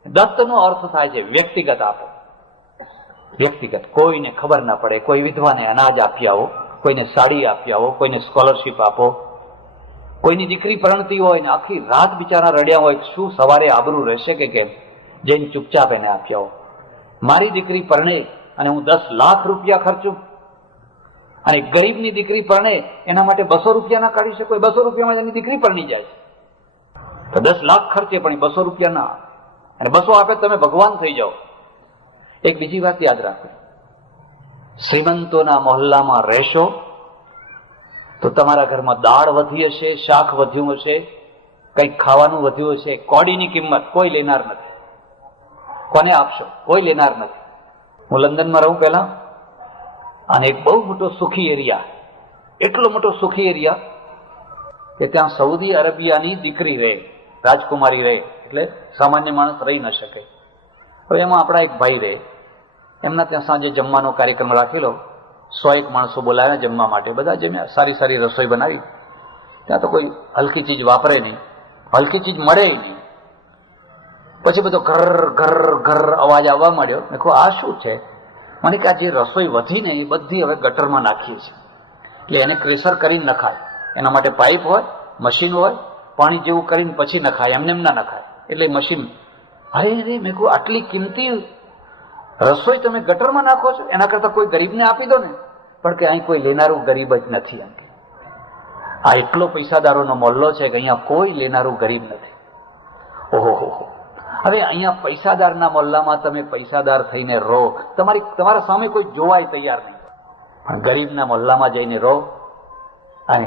દત્તનો અર્થ થાય છે વ્યક્તિગત આપો. વ્યક્તિગત, કોઈને ખબર ના પડે, કોઈ વિધવાને અનાજ આપી આવો, કોઈને સાડી આપી આવો, કોઈને સ્કોલરશીપ આપો, કોઈની દીકરી પરણતી હોય ને આખી રાત બિચારા રડ્યા હોય, શું સવારે આબરૂ રહેશે કે કેમ? જઈને ચૂપચાપ એને આપ્યા હો. મારી દીકરી પરણે અને હું 10 લાખ રૂપિયા ખર્ચું, અને ગરીબની દીકરી પરણે એના માટે 200 રૂપિયા ના કાઢી શકો? 200 રૂપિયામાં એની દીકરી પરણી જાય તો 10 લાખ ખર્ચે પણ 200 રૂપિયા ના, અને 200 આપે તમે ભગવાન થઈ જાઓ. એક બીજી વાત યાદ રાખો, શ્રીમંતોના મોહલ્લામાં રહેશો તો તમારા ઘરમાં દાળ વધી હશે, શાક વધ્યું હશે, કંઈક ખાવાનું વધ્યું હશે, કોડીની કિંમત કોઈ લેનાર નથી. કોને આપશો? કોઈ લેનાર નથી. હું લંડનમાં રહું પહેલા, અને એક બહુ મોટો સુખી એરિયા, એટલો મોટો સુખી એરિયા કે ત્યાં સાઉદી અરેબિયાની દીકરી રહે, રાજકુમારી રહે, એટલે સામાન્ય માણસ રહી ન શકે. હવે એમાં આપણા એક ભાઈ રહે, એમના ત્યાં સાંજે જમવાનો કાર્યક્રમ રાખેલો, 100 માણસો બોલાવ્યા જમવા માટે. બધા જમ્યા, સારી સારી રસોઈ બનાવી. ત્યાં તો કોઈ હલકી ચીજ વાપરે નહીં, હલકી ચીજ મળે નહીં. પછી બધો ઘર ઘર ઘર અવાજ આવવા માંડ્યો. મેં કહું આ શું છે? મને કે આ જે રસોઈ વધી ને એ બધી હવે ગટરમાં નાખીએ છીએ, એટલે એને ક્રેશર કરીને નખાય. એના માટે પાઇપ હોય, મશીન હોય, પાણી જેવું કરીને પછી નખાય, એમને એમ ના નખાય. એટલે મશીન. અરે મેં કહું આટલી કિંમતી રસોઈ તમે ગટરમાં નાખો છો? એના કરતા કોઈ ગરીબને આપી દો ને. પણ કે અહીં કોઈ લેનારું ગરીબ જ નથી. આ એટલો પૈસાદારોનો મોહલ્લો છે કે અહીંયા કોઈ લેનારું ગરીબ નથી. ઓહો, હવે અહીંયા પૈસાદારના મોહલ્લામાં તમે પૈસાદાર થઈને રહો, તમારા સામે કોઈ જોવાય તૈયાર નહીં. પણ ગરીબના મોહલ્લામાં જઈને રહો અને